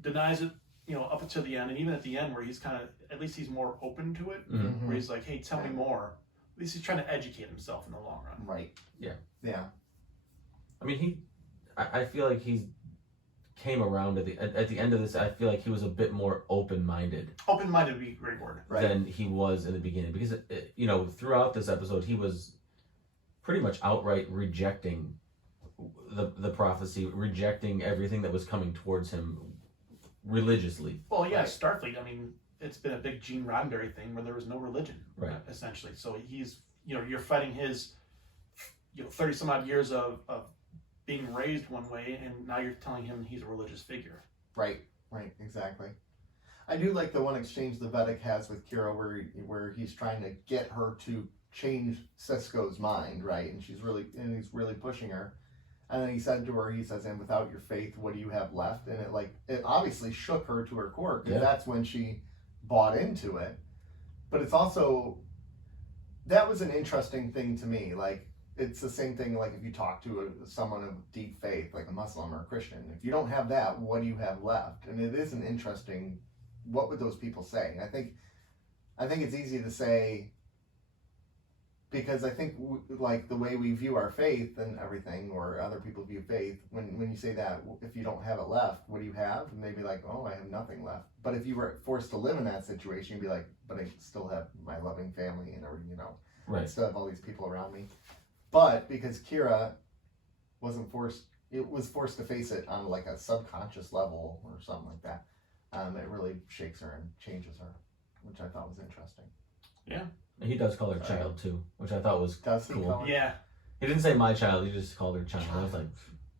denies it, up until the end. And even at the end where he's kind of, at least he's more open to it. Mm-hmm. Where he's like, hey, tell me more. At least he's trying to educate himself in the long run. Right. Yeah. Yeah. I mean, I feel like he's came around at the end of this. I feel like he was a bit more open-minded Open-minded would be a great word. Right. than he was in the beginning, because throughout this episode he was pretty much outright rejecting the prophecy, rejecting everything that was coming towards him religiously. Well, yeah, Right. Starfleet, I mean, it's been a big Gene Roddenberry thing where there was no religion, Right. essentially. So he's, you're fighting his, 30 some odd years of being raised one way, and now you're telling him he's a religious figure. Right, exactly. I do like the one exchange the Vedic has with Kira where he's trying to get her to change Cisco's mind, right? And he's really pushing her. And then he said to her, and without your faith, what do you have left? And it obviously shook her to her core, because that's when she bought into it. But it's also, that was an interesting thing to me. Like, it's the same thing, like if you talk to someone of deep faith, like a Muslim or a Christian, if you don't have that, what do you have left? And it is an interesting, what would those people say? I think it's easy to say, because I think like the way we view our faith and everything, or other people view faith, when you say that, if you don't have it left, what do you have? And they'd be like, oh, I have nothing left. But if you were forced to live in that situation, you'd be like, but I still have my loving family and everything, you know. Right. I still have all these people around me. But because Kira wasn't forced, it was forced to face it on like a subconscious level or something like that. It really shakes her and changes her, which I thought was interesting. Yeah. He does call her child too, which I thought was Does he cool. call her? Yeah. He didn't say my child, he just called her child. I was like,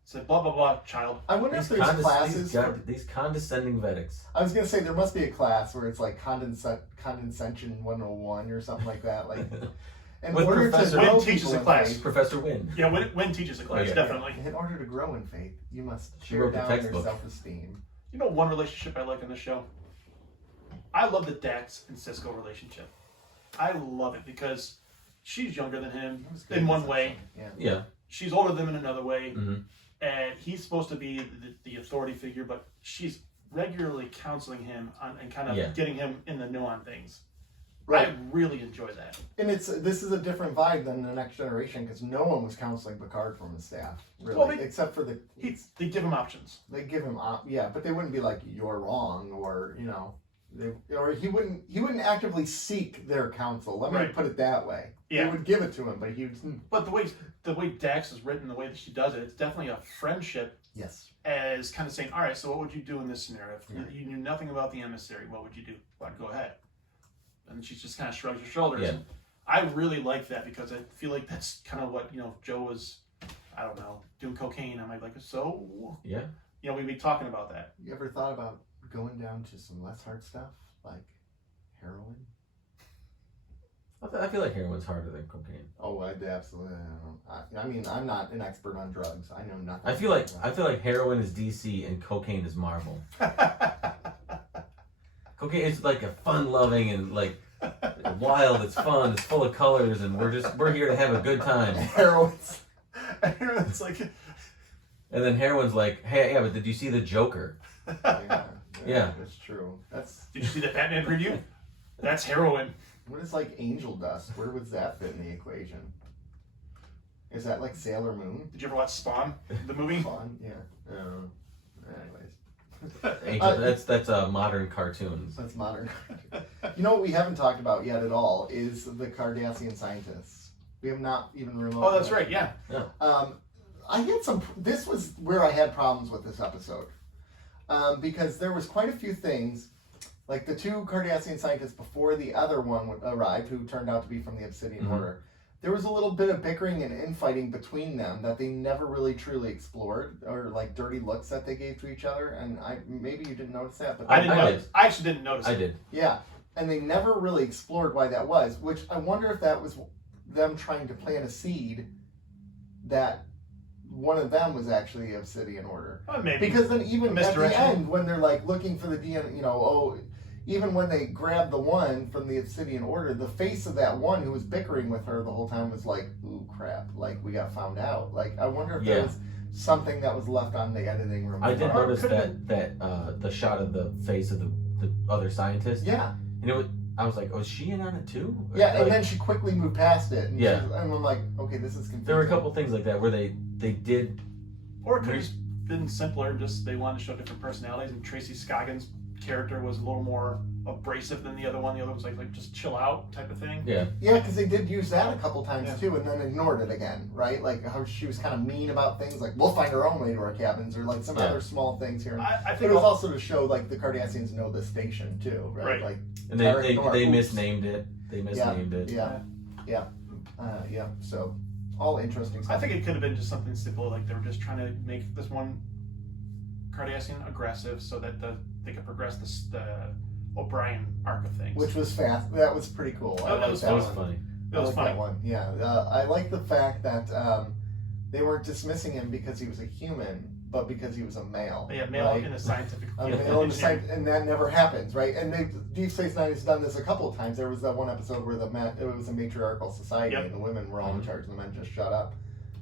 It's blah blah blah child. I wonder if there's classes. These condescending Vedics. I was gonna say there must be a class where it's like condescension 101 or something like that. Like, in With order Professor to grow Wynn teaches people a in class. faith, Professor Wynn. Yeah, Wynn teaches a class, yeah. definitely. in order to grow in faith, you must She tear wrote the down your textbook. self-esteem. You know one relationship I like on this show? I love the Dax and Cisco relationship. I love it because she's younger than him That was good in one this way. episode. Yeah. She's older than him in another way. Mm-hmm. And he's supposed to be the authority figure, but she's regularly counseling him on, and kind of getting him in the know on things. Right. I really enjoy that. And this is a different vibe than the Next Generation because no one was counseling Picard from his staff, really, Well, except for They give him options. they give him but they wouldn't be like you're wrong or you know, he wouldn't actively seek their counsel. Let me Right. put it that way. Yeah. They would give it to him, but he would. But the way Dax is written, the way that she does it, it's definitely a friendship. Yes. As kind of saying, all right, so what would you do in this scenario? If Yeah. you knew nothing about the emissary, what would you do? Well, I'd go ahead. And she just kind of shrugs her shoulders. Yeah. I really like that because I feel like that's kind of what, Joe was, I don't know, doing cocaine. I'm like, so? Yeah. We'd be talking about that. You ever thought about going down to some less hard stuff like heroin? I feel like heroin's harder than cocaine. Oh, I absolutely. I mean, I'm not an expert on drugs. I know nothing. I feel like heroin is DC and cocaine is Marvel. Cocaine is like a fun-loving and like wild. It's fun. It's full of colors, and we're here to have a good time. Heroin's like, And then heroin's like, hey, yeah, but did you see the Joker? Yeah. That's true. did you see the Batman preview? That's heroin. What is like angel dust? Where would that fit in the equation? Is that like Sailor Moon? Did you ever watch Spawn, the movie? Fun, yeah. Anyways, Angel, that's modern cartoons. that's modern. You know what we haven't talked about yet at all is the Cardassian scientists. We have not even remotely. Oh, that's right, yeah. I had some. This was where I had problems with this episode because there was quite a few things, like the two Cardassian scientists before the other one arrived, who turned out to be from the Obsidian Mm-hmm. Order. There was a little bit of bickering and infighting between them that they never really truly explored, or like dirty looks that they gave to each other. And maybe you didn't notice that, but I didn't I notice. did. I actually didn't notice I it. did. yeah, and they never really explored why that was. Which I wonder if that was them trying to plant a seed that one of them was actually the Obsidian Order. Maybe. Because then even at the Misdirection. end, when they're like looking for the DNA, even when they grabbed the one from the Obsidian Order, the face of that one who was bickering with her the whole time was like, ooh, crap, like we got found out. Like, I wonder if there was something that was left on the editing room. I did Or notice could've that the shot of the face of the other scientist. Yeah. And I was like, oh, is she in on it too? Yeah, and Like, then she quickly moved past it. And Yeah. and I'm like, okay, this is confusing. there were a couple things like that where they did. Or it could have been simpler, just they wanted to show different personalities, and Tracy Scoggins' character was a little more abrasive than the other one. The other was like just chill out type of thing. Yeah. Yeah, because they did use that a couple times Yeah. too, and then ignored it again, right? Like how she was kind of mean about things, like we'll find our own way to our cabins, or like some other small things here. I But think it was also to show like the Cardassians know the station too, right? Right. Like, And Tarek they Nor- oops. misnamed it. They misnamed it. yeah. So all interesting stuff. I think it could have been just something simple, like they were just trying to make this one Cardassian aggressive so that they could progress the O'Brien arc of things. Which was fast. That was pretty cool. I That liked was That was one. funny. It was I like funny. that one. Yeah, I like the fact that they weren't dismissing him because he was a human, but because he was a male. Yeah, male right? in a scientific A field. male in the engineering. science, and that never happens, right? And Deep Space Nine has done this a couple of times. There was that one episode where it was a matriarchal society, Yep. and the women were all in charge, and the men just shut up.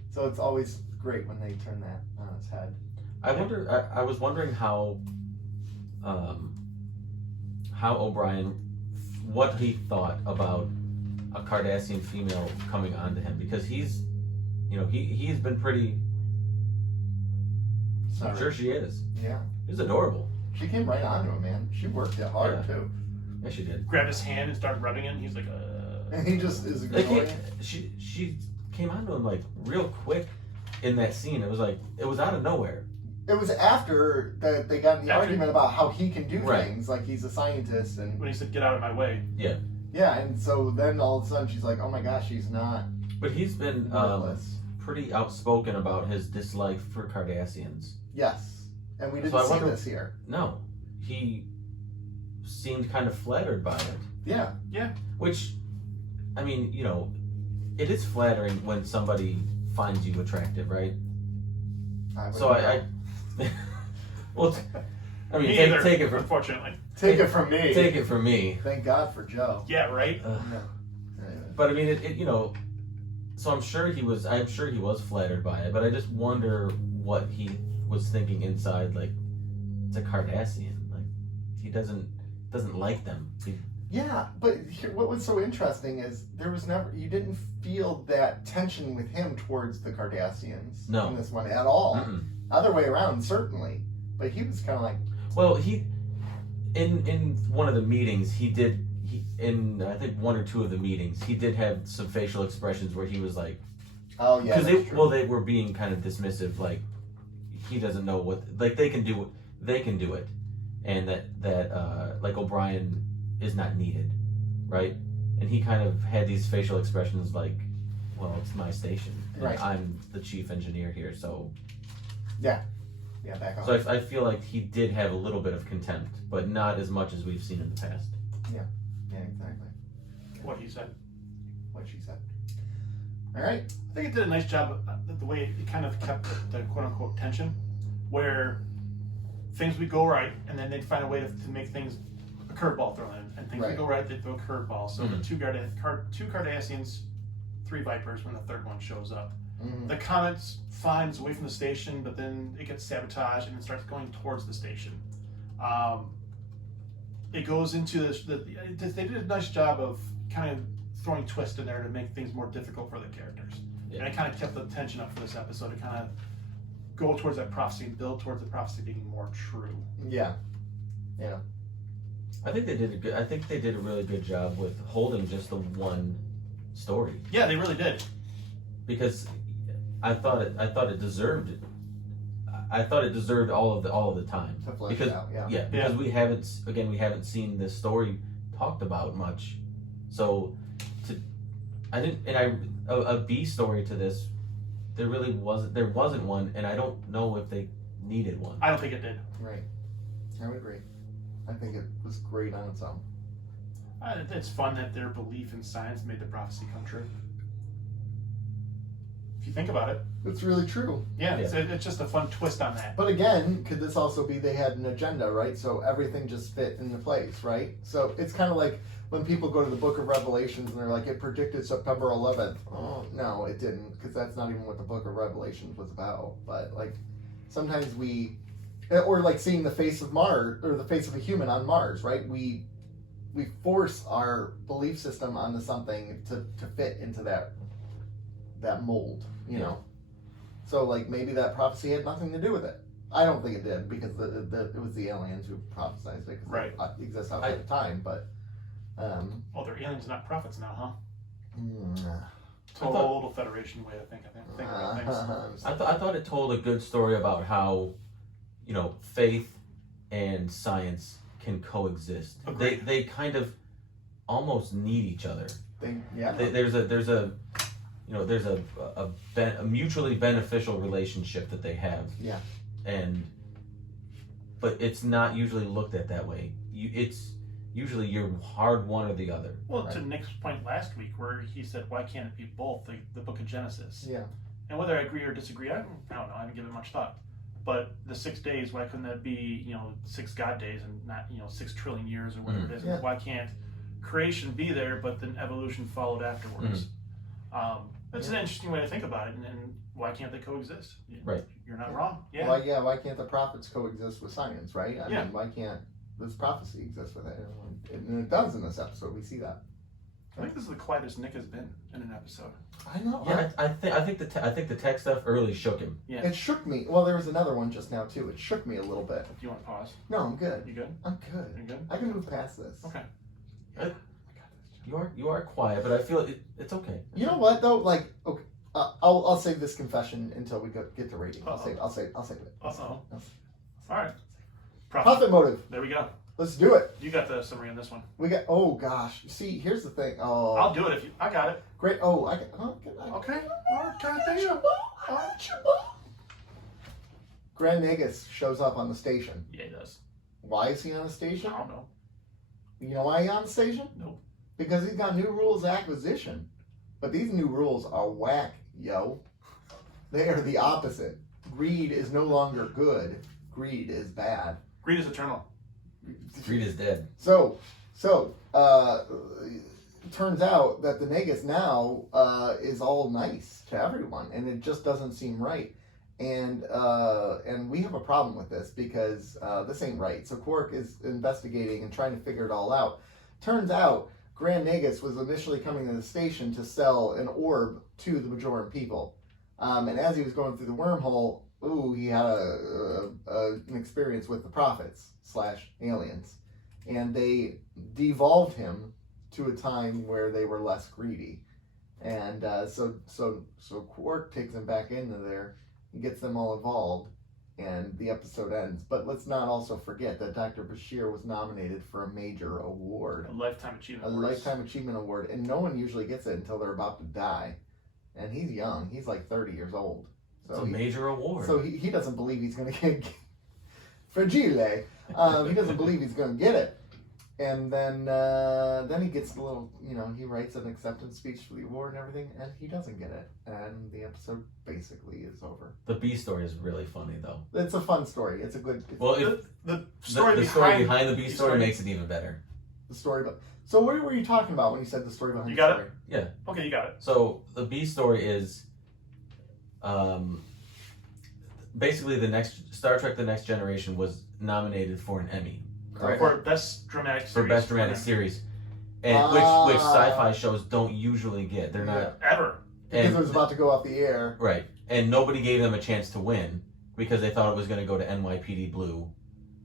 So it's always great when they turn that on its head. I was wondering how O'Brien, what he thought about a Cardassian female coming onto him, because he's been pretty. Sorry. I'm sure she is. Yeah. She's adorable. She came right onto him, man. She worked it hard Yeah. too. Yeah, she did. Grabbed his hand and started rubbing it, and he's like, And he just is Like ignoring she came onto him like real quick in that scene. It was out of nowhere. It was after that they got in the After- argument about how he can do Right. things, like he's a scientist, and when he said, "Get out of my way." yeah, and so then all of a sudden she's like, "Oh my gosh, he's not But he's been worthless." pretty outspoken about his dislike for Cardassians. Yes, and we didn't So I see wonder- this here. No, he seemed kind of flattered by it. Yeah, Which, I mean, it is flattering when somebody finds you attractive, right? So I well, I mean, Me take, either, take it from unfortunately. take it from me. take it from me. Thank God for Joe. Yeah, right. Ugh. Yeah. But I mean, it so I'm sure he was flattered by it, but I just wonder what he was thinking inside. Like, it's a Cardassian. Like, he doesn't like them. Yeah, but here, what was so interesting is you didn't feel that tension with him towards the Cardassians No. in this one at all. Mm-mm. Other way around, certainly. But he was kind of like, Well, in one of the meetings, in I think one or two of the meetings, he did have some facial expressions where he was like, oh yeah, that's true. they were being kind of dismissive, like he doesn't know what, like they can do it, and that like O'Brien is not needed, right? And he kind of had these facial expressions like, well, it's my station, and Right. I'm the chief engineer here, so. Yeah, back off. So I feel like he did have a little bit of contempt, but not as much as we've seen in the past. Yeah, exactly. What he said. What she said. All right. I think it did a nice job the way it kind of kept the quote unquote tension, where things would go right, and then they'd find a way to make things a curveball thrown in, and things Right. would go right, they'd throw a curveball. So Mhm. the two Cardassians, 3 Vipers when the third one shows up. Mhm. The Comet finds away from the station, but then it gets sabotaged and it starts going towards the station. It goes into they did a nice job of kind of throwing twist in there to make things more difficult for the characters. Yeah. And it kind of kept the tension up for this episode to kind of go towards that prophecy and build towards the prophecy being more true. Yeah. I think they did a really good job with holding just the one story, Yeah, they really did. because I thought it deserved it. I thought it deserved all of the time. To flesh Because it out. Yeah. yeah, because we haven't seen this story talked about much. So a B story to this, there wasn't one, and I don't know if they needed one. I don't think it did. Right. I would agree. I think it was great on its own. It's fun that their belief in science made the prophecy come true. If you think about it, It's really true. yeah, it's just a fun twist on that. But again, could this also be they had an agenda, right? So everything just fit into place, right? So it's kind of like when people go to the Book of Revelations and they're like, it predicted September 11th. Oh, no, it didn't, because that's not even what the Book of Revelations was about. But like, sometimes or like seeing the face of Mars, or the face of a human on Mars, right? We force our belief system onto something to fit into that mold, you know? So, like, maybe that prophecy had nothing to do with it. I don't think it did, because it was the aliens who prophesized it, because Right. it exists outside of time, but... Oh, they're aliens, not prophets now, huh? mm, Total Federation way to think about things. I thought it told a good story about how, faith and science can coexist. Agreed. They kind of almost need each other. There's a mutually beneficial relationship that they have. Yeah. But it's not usually looked at that way. It's usually you're hard one or the other. Well, Right. to Nick's point last week, where he said, "Why can't it be both?" The Book of Genesis. Yeah. And whether I agree or disagree, I don't know. I haven't given it much thought. But the 6 days, why couldn't that be 6 God days and not 6 trillion years or whatever it is? Yeah. Why can't creation be there, but then evolution followed afterwards? It's an interesting way to think about it, and why can't they coexist? Right. You're not wrong. Yeah. Why can't the prophets coexist with science, right? I mean, why can't this prophecy exist with it? And it does in this episode, we see that. I think this is the quietest Nick has been in an episode. I know. Yeah, I think the tech stuff early shook him. Yeah. It shook me. Well, there was another one just now too. It shook me a little bit. Do you want to pause? No, I'm good. You good? I'm good. You good? I can move past this. Okay. You are quiet, but I feel it's okay. You know what though? Like, okay, I'll save this confession until we get to rating. I'll save it. Uh-oh. All right. Profit motive. There we go. Let's do it. You got the summary on this one. We got. Oh gosh. See, here's the thing. Oh. I'll do it if you. I got it. Great. Oh, I can. Oh, Okay. All right. Thank you. Grand Nagus shows up on the station. Yeah, he does. Why is he on the station? I don't know. You know why he's on the station? Nope. Because he's got new rules of acquisition. But these new rules are whack, yo. They are the opposite. Greed is no longer good. Greed is bad. Greed is eternal. Greed is dead. So, it turns out that the Nagus now is all nice to everyone, and it just doesn't seem right. And we have a problem with this because this ain't right. So Quark is investigating and trying to figure it all out. Turns out Grand Nagus was initially coming to the station to sell an orb to the Bajoran people. And as he was going through the wormhole, he had an experience with the prophets / aliens. And they devolved him to a time where they were less greedy. And so Quark takes him back into there and gets them all evolved, and the episode ends. But let's not also forget that Dr. Bashir was nominated for a major award. A Lifetime Achievement Award. Lifetime Achievement Award, and no one usually gets it until they're about to die. And he's young. He's like 30 years old. It's a major award. So he doesn't believe he's going to get fragile. He doesn't believe he's going to get it. And then he gets a little, he writes an acceptance speech for the award and everything, and he doesn't get it. And the episode basically is over. The B story is really funny, though. It's a fun story. It's a good... The story behind the B story makes it even better. The story... So what were you talking about when you said the story behind you the got story? It? Yeah. Okay, you got it. So the B story is... basically, Star Trek: The Next Generation was nominated for an Emmy. Correct. For Best Dramatic Series. For Best Dramatic Series. And which sci-fi shows don't usually get. They're not... Ever. Because it was about to go off the air. Right. And nobody gave them a chance to win because they thought it was going to go to NYPD Blue.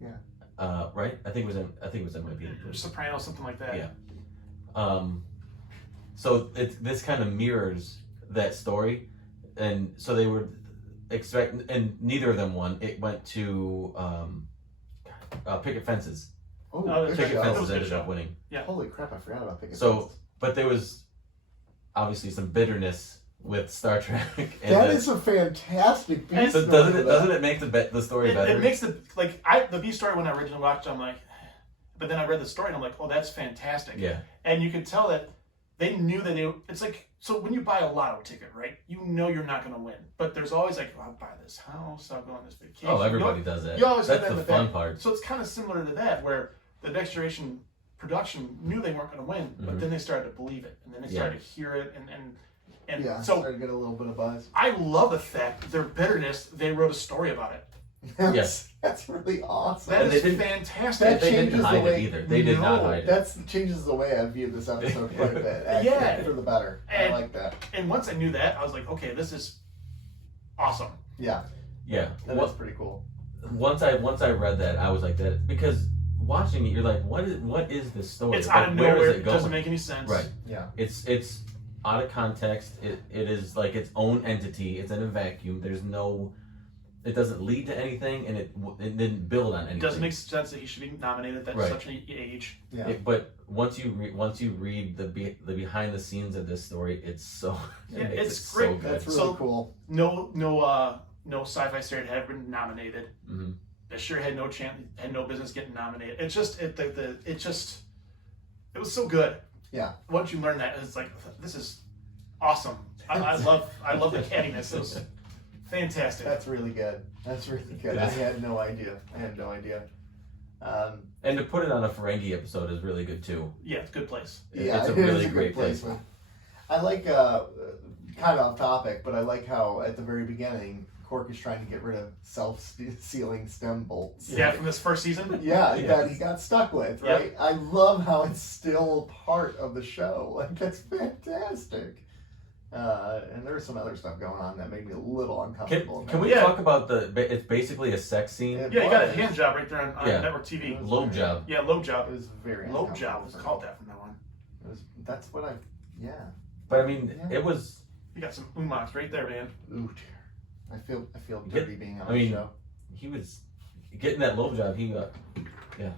Yeah. Right? I think it was NYPD Blue. Sopranos, something like that. Yeah. So this kind of mirrors that story. And so they were expecting... And neither of them won. It went to... Picket Fences. Picket Fences ended up winning. Yeah. Holy crap! I forgot about Picket Fences. But there was obviously some bitterness with Star Trek. And that is a fantastic B story. So doesn't it make the story better? It makes the B story when I originally watched it, I'm like, but then I read the story and I'm like, oh, that's fantastic. Yeah. And you could tell that they knew that it's like, so when you buy a lotto ticket, right? You know you're not going to win, but there's always like, oh, I'll buy this house, I'll go on this vacation. Oh, everybody does that. You always That's have that the in the fun back. part. So it's kind of similar to that, where the Next Generation production knew they weren't going to win, but then they started to believe it, and then they started to hear it, and so started to get a little bit of buzz. I love the fact that their bitterness, they wrote a story about it. Yes. That's really awesome. That And is they didn't- fantastic. They didn't hide it either. They did not hide it. That changes the way I view this episode quite a bit. Actually, Yeah. for the better. I like that. And once I knew that, I was like, okay, this is awesome. Yeah, Yeah. that's pretty cool. Once I read that, I was like that because watching it, you're like, what is this story? It's Like, out of where nowhere. is It it going? doesn't make any sense. Right. Yeah. It's out of context. It is like its own entity. It's in a vacuum. It doesn't lead to anything, and it didn't build on anything. It doesn't make sense that he should be nominated at such an age. Yeah. But once you read the behind the scenes of this story, it's so It's it great. So good. That's really cool. No sci-fi series had been nominated. Mm-hmm. Bashir had no chance, had no business getting nominated. It was so good. Yeah. Once you learn that, it's like, this is awesome. I love the cattiness. It was fantastic. That's really good. That's really good. I had no idea. And to put it on a Ferengi episode is really good too. Yeah, it's a good place. It's a really great place. I like, kind of off topic, but I like how at the very beginning, Quark is trying to get rid of self-sealing stem bolts. Yeah, from this first season. Yeah, Yeah. that he got stuck with, right? I love how it's still part of the show. Like, that's fantastic. And there was some other stuff going on that made me a little uncomfortable. Can we Yeah. talk about it's basically a sex scene? It Yeah, you got a was. hand job right there on Yeah. network TV. Lobe job. Yeah, lobe job. It was very Lobe uncomfortable job was for me. called that from now on. That's what yeah. But I mean, Yeah. it was. You got some umaks right there, man. Ooh, dear. I feel Get- dirty being on I the mean, show. He was getting that lobe job. He yeah.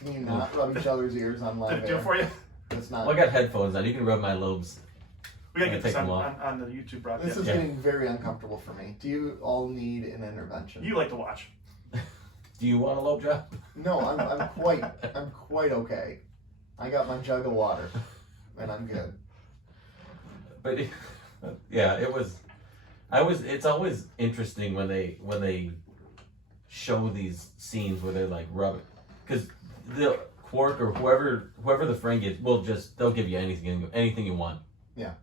Can you not rub each other's ears on Did live it do it air? for you? That's not. Well, I got headphones on. You can rub my lobes. We gotta I'm get gonna this take them off. on the YouTube broadcast. This is Yeah. getting very uncomfortable for me. Do you all need an intervention? You like to watch. Do you want a lobe job? No, I'm quite okay. I got my jug of water, and I'm good. But yeah, it was. It's always interesting when they show these scenes where they're like rubbing, because the Quark or whoever the friend gets they'll give you anything you want.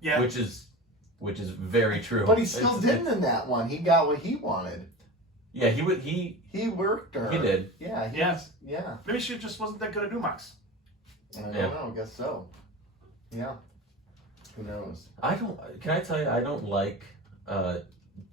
Yeah. Which is very true. But he still It's- didn't in that one. He got what he wanted. Yeah, he He worked her. He did. Yeah. Yeah. Yeah. Maybe she just wasn't that good at umaks. I don't Yeah. know. I guess so. Yeah. Who knows? Can I tell you, I don't like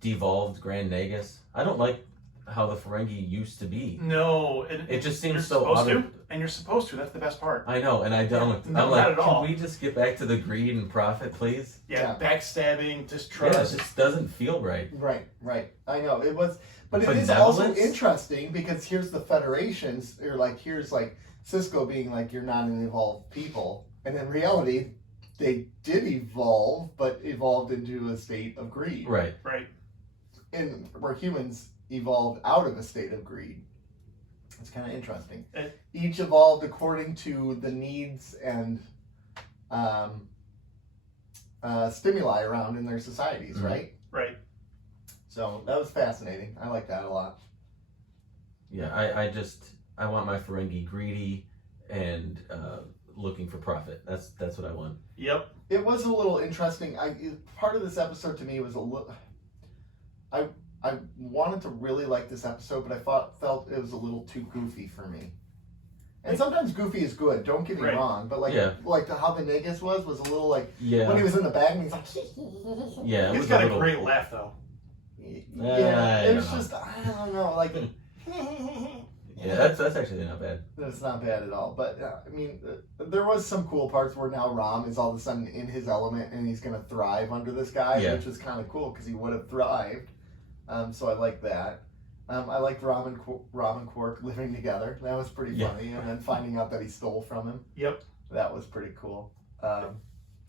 devolved Grand Nagus. I don't like how the Ferengi used to be. No, It just you're seems so supposed odd. to, and you're supposed to. That's the best part. I know, and I don't. No, I'm not like, at all. can we just get back to the greed and profit, please? Yeah, backstabbing, Yeah, distrust. it just doesn't feel right. Right. I know it was, but it is also Benevolence? interesting because here's the Federations, or like here's like Cisco being like you're not an evolved people, and in reality, they did evolve, but evolved into a state of greed. Right. Right. And where humans evolved out of a state of greed. It's kind of interesting. Each evolved according to the needs and stimuli around in their societies, Mhm. right? Right. So that was fascinating. I like that a lot. Yeah, I want my Ferengi greedy and looking for profit. That's what I want. Yep. It was a little interesting. Part of this episode to me was a little. I wanted to really like this episode, but I felt it was a little too goofy for me. And sometimes goofy is good. Don't get me Right. wrong, but how the Nagus was a little like Yeah. when he was in the bag and he's like. Yeah, it He's was got a little, great laugh though. Yeah, I it was know. just I don't know, like Yeah, that's actually not bad. it's not bad at all. But I mean, there was some cool parts where now Rom is all of a sudden in his element and he's gonna thrive under this guy, Yeah. which was kind of cool because he would have thrived. So I like that. I liked Rom and Quark living together. That was pretty Yeah. funny, and then finding out that he stole from him. Yep. That was pretty cool.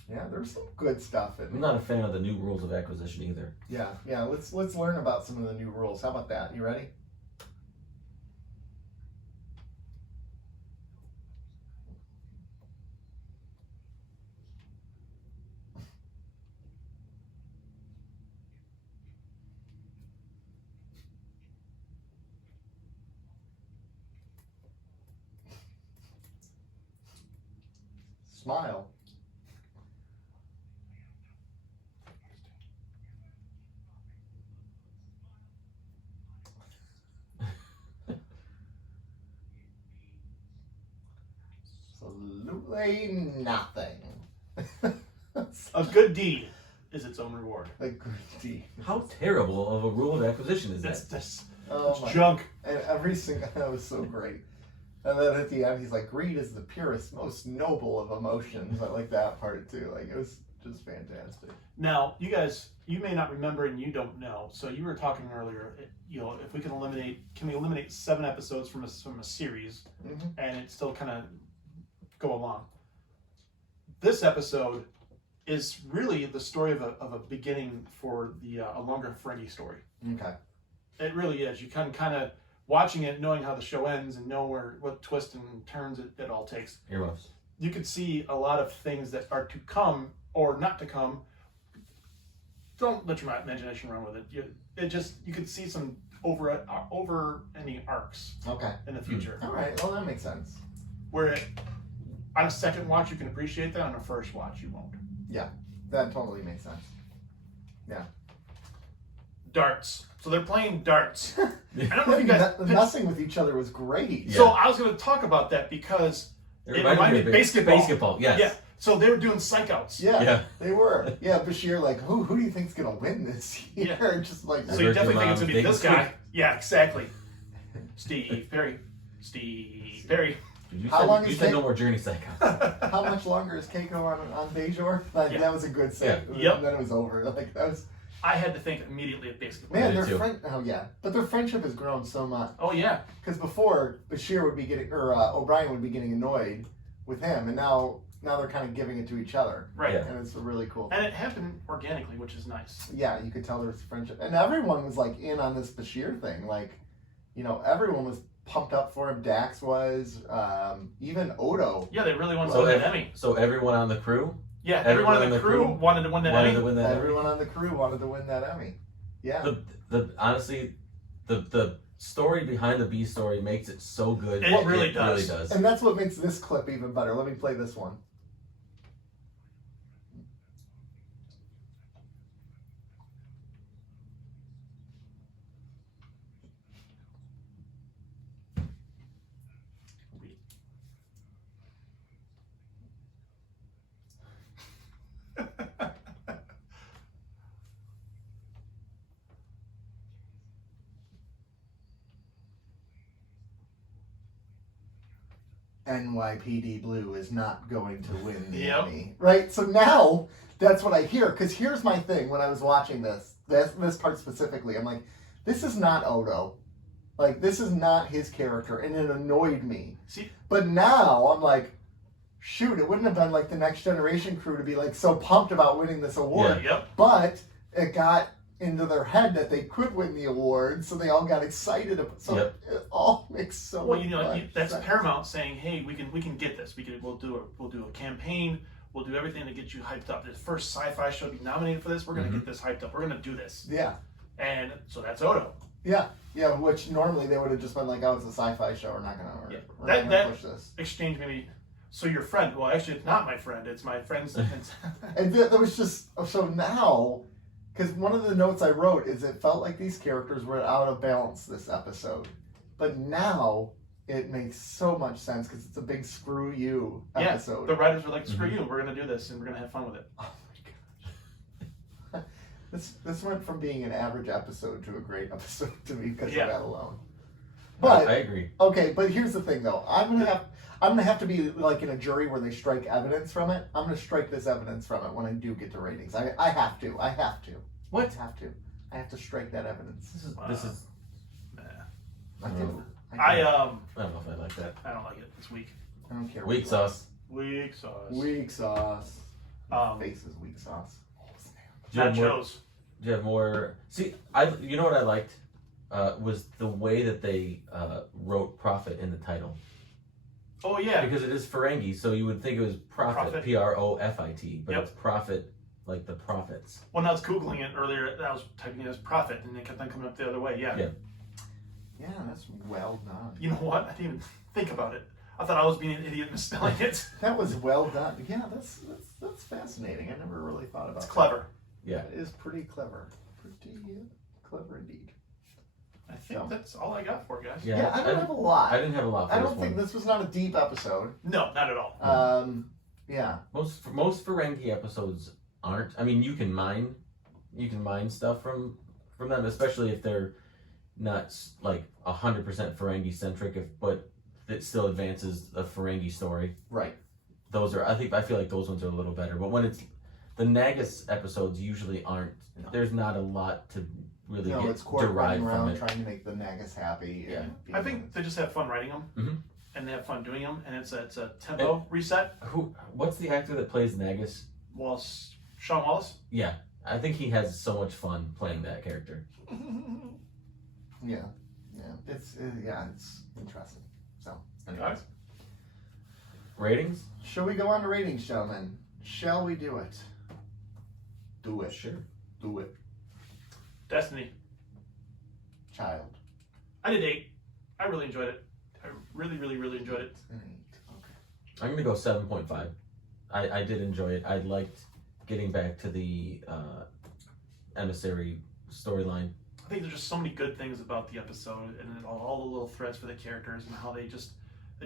Yeah, there was some good stuff in I'm there. not a fan of the new rules of acquisition either. Yeah. Let's learn about some of the new rules. How about that? You ready? Smile. Absolutely nothing. A good deed is its own reward. A good deed. How terrible of a rule of acquisition is That's that? this. Oh It's my! junk. And every single that was so great. And then at the end, he's like, "Greed is the purest, most noble of emotions." I like that part too. Like it was just fantastic. Now, you guys, you may not remember and you don't know. So you were talking earlier. If we can we eliminate 7 episodes from a series, Mhm. and it still kind of go along? This episode is really the story of a beginning for a longer Ferengi story. Okay. It really is. You can kind of watching it, knowing how the show ends, and know what twists and turns it all takes. Earmuffs. You could see a lot of things that are to come or not to come. Don't let your imagination run with it. You could see some over-ending arcs Okay. in the future. All right. Well, that makes sense. Where on a second watch you can appreciate that, on a first watch you won't. That totally makes sense. darts. So they're playing darts. I don't know if you The guys. messing with each other was great. Yeah. So I was going to talk about that because it reminded me of basketball. Basketball, yes. Yeah. So they were doing psych outs. Yeah, Yeah. they were. Yeah, Bashir, like, who do you think's gonna win this year? Yeah. Just like, So you definitely think it's going to be Davis this guy. Quick. Yeah, exactly. Steve Perry. Steve Perry. You How said, long you is said it- no more Journey Psycho. how much longer is Keiko on Bejor? Like, Yeah. that was a good set. Yeah. And then it was over. Like, that was, I had to think immediately of basketball. man, did their too. friend. Oh yeah, but their friendship has grown so much. Oh, yeah. Because before Bashir would be getting, or O'Brien would be getting annoyed with him, and now they're kind of giving it to each other, Right. Yeah. and it's a really cool. And it happened organically, which is nice. Yeah, you could tell there was friendship, and everyone was like in on this Bashir thing. Like, everyone was pumped up for him. Dax was, even Odo. Yeah, they really wanted to So, win that Emmy. so everyone on the crew Yeah, everyone on the crew wanted to win that wanted Emmy. to win that. Everyone on the crew wanted to win that Emmy. Yeah. Honestly, the story behind the B story makes it so good. It really does. Really does. And that's what makes this clip even better. Let me play this one. NYPD Blue is not going to win the Yep. Emmy. Right? So now that's what I hear. Because here's my thing when I was watching this part specifically. I'm like, this is not Odo. Like, this is not his character. And it annoyed me. See, But now I'm like, shoot, it wouldn't have been like the Next Generation crew to be like so pumped about winning this award. yep. But it got into their head that they could win the award, so they all got excited. So Yep. it all makes so Well, much that's sense. Paramount saying, "Hey, we can get this. We'll do a campaign. We'll do everything to get you hyped up. This first sci-fi show to be nominated for this. We're gonna get this hyped up. We're gonna do this." Yeah, And so that's Odo. yeah. Which normally they would have just been like, "Oh, it's a sci-fi show. We're not gonna, Yeah. we're not gonna push this." Exchange maybe. So your friend? Well, actually, it's not my friend. It's my friend's. And that was just so now, because one of the notes I wrote is it felt like these characters were out of balance this episode, but now it makes so much sense because it's a big screw you episode. The writers were like, "Screw you. We're gonna do this, and we're gonna have fun with it." Oh my gosh. This went from being an average episode to a great episode to me because Yeah. of that alone. But I agree. okay, but here's the thing though. I'm gonna have to be like in a jury where they strike evidence from it. I'm gonna strike this evidence from it when I do get to ratings. I have to. I have to. What? I have to strike that evidence. This is. Nah. I do. I don't know if I like that. I don't like it. It's weak. I don't care. Weak sauce. Weak sauce. Weak sauce. Um, Face is weak sauce. Oh, snap. Do you have more? Nachos. Do you have more? See, you know what I liked was the way that they wrote "profit" in the title, Oh yeah. because it is Ferengi, so you would think it was profit, Profit. Profit, but Yep. it's profit like the profits. When I was googling it earlier, I was typing it as profit, and it kept on coming up the other way. Yeah. Yeah. Yeah, that's well done. You know what? I didn't even think about it. I thought I was being an idiot misspelling it. That was well done. Yeah, that's fascinating. I never really thought about It's that. clever. Yeah. It is pretty clever. Pretty clever indeed. I think that's all I got for you guys. Yeah. Yeah, I don't have a lot. I didn't have a lot. For I this don't think one. this was not a deep episode. No, not at all. Yeah. Most Ferengi episodes aren't. I mean, you can mine stuff from them, especially if they're not like 100% Ferengi centric. But it still advances a Ferengi story. Right. Those are. I feel like those ones are a little better. But when it's the Nagus episodes, usually aren't. No. There's not a lot to really No, it's Quark derive running from around it. trying to make the Nagus happy. Yeah. and I think they just have fun writing them, Mhm. and they have fun doing them, and it's a tempo reset. What's the actor that plays Nagus? Well, Sean Wallace. Yeah, I think he has so much fun playing that character. Yeah. It's interesting. So, anyways. Alright. Ratings? Shall we go on to ratings, gentlemen? Shall we do it? Do it. Sure. Do it, Destiny. child. I did 8. I really enjoyed it. I really, really, really enjoyed it. An 8. Okay. I'm gonna go 7.5. I did enjoy it. I liked getting back to the emissary storyline. I think there's just so many good things about the episode and all the little threads for the characters and how they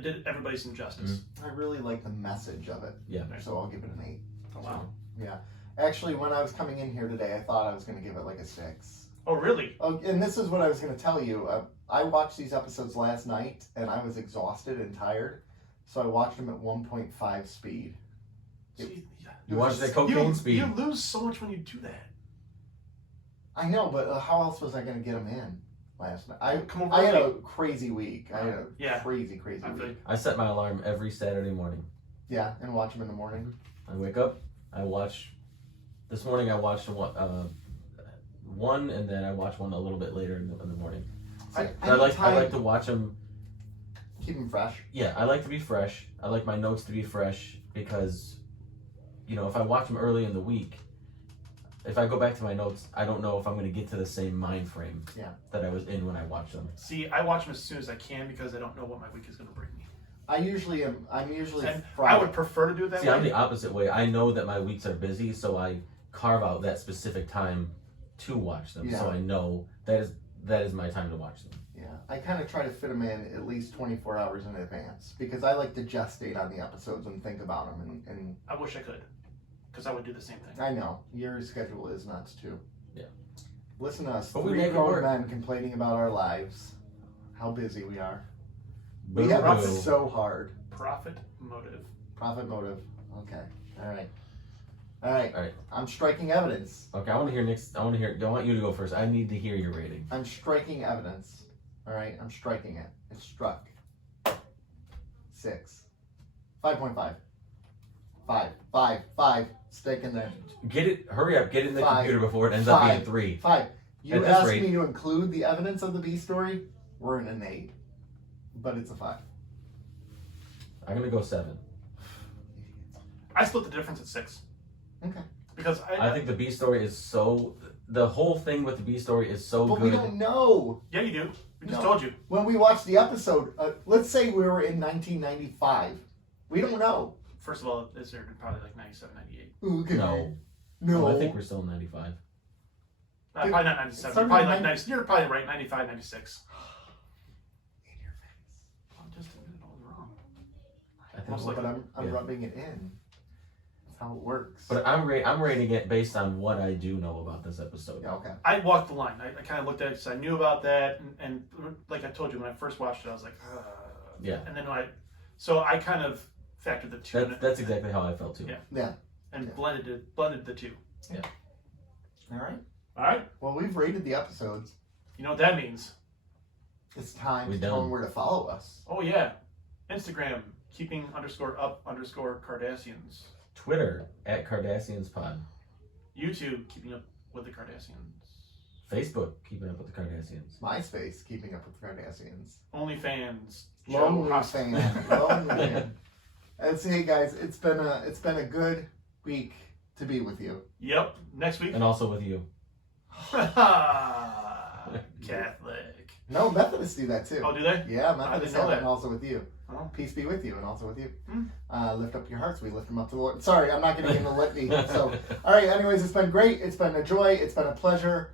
did everybody some justice. I really like the message of it. Yeah. So I'll give it an 8. Oh wow. Yeah. Actually, when I was coming in here today, I thought I was going to give it like a 6. Oh really? Oh, and this is what I was going to tell you. I watched these episodes last night, and I was exhausted and tired, so I watched them at 1.5 speed. See, yeah. You watch that cocaine speed. You lose so much when you do that. I know, but how else was I going to get them in last night? Come I had a over. crazy week. I had a crazy I week. I set my alarm every Saturday morning. Yeah, and watch them in the morning. I wake up, I watch. This morning I watched one, and then I watch one a little bit later in the morning. I like to watch them. Keep them fresh. Yeah, I like to be fresh. I like my notes to be fresh because, if I watch them early in the week, if I go back to my notes, I don't know if I'm going to get to the same mind frame that I was in when I watched them. See, I watch them as soon as I can because I don't know what my week is going to bring me. I'm usually And Friday. I would prefer to do it that See, way. I'm the opposite way. I know that my weeks are busy, so I carve out that specific time to watch them. Yeah. So I know that is my time to watch them. Yeah, I kind of try to fit them in at least 24 hours in advance because I like to gestate on the episodes and think about them. And I wish I could, because I would do the same thing. I know your schedule is nuts too. Yeah. Listen to us, But we 3 make it grown work. men complaining about our lives, how busy we are. We Boo have it boo. so hard. Profit motive. Profit motive. Okay. All right. All right. All right. I'm striking evidence. Okay, I want to hear next. I want you to go first. I need to hear your rating. I'm striking evidence. All right. I'm striking it. It's struck. 6. 5.5. 5. Stick in there. Get it. Hurry up. Get it in the 5. computer before it ends up being 5. 3. 5. You At this asked rate- me to include the evidence of the B story. We're in an 8, but it's a 5. I'm gonna go 7. I split the difference at 6. Okay. Because I think the B story is so. The whole thing with the B story is so But good. we don't know. Yeah, you do. We just No. told you. When we watched the episode, let's say we were in 1995. We don't know. First of all, it's aired in probably like 97, 98. Okay. No. No. I think we're still in 95. Probably not 97. Started Probably in like 90, you're probably right, 95, 96. In your face. I'm just admitting I was wrong. I think. Most But likely. I'm Yeah. rubbing it in. That's how it works. But I'm rating it based on what I do know about this episode. Yeah, okay. I walked the line. I kind of looked at it because I knew about that. And like I told you, when I first watched it, I was like, Yeah. And then so I kind of factored the two in it That's exactly how I felt too. Yeah. Yeah. and yeah. blended the two. All right. All right. Well, we've rated the episodes. You know what that means? It's time We to tell done. them where to follow us. Oh, yeah. Instagram, keeping_up_Cardassians. Twitter at Cardassians Pod. YouTube, keeping up with the Cardassians. Facebook, keeping up with the Cardassians. MySpace, keeping up with the Cardassians. OnlyFans. Lonely Joe fan. Hoskins. Lonely fan. And so, hey guys, it's been a good week to be with you. Yep. Next week. And also with you. Catholic. No, Methodists do that too. Oh, do they? Yeah, I Methodists didn't know have it, that. and also with you. Oh. Peace be with you, and also with you. Hmm. Lift up your hearts. We lift them up to the Lord. Sorry, I'm not getting into litany. So, all right. Anyways, it's been great. It's been a joy. It's been a pleasure.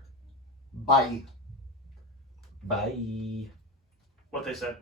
Bye. Bye. What they said.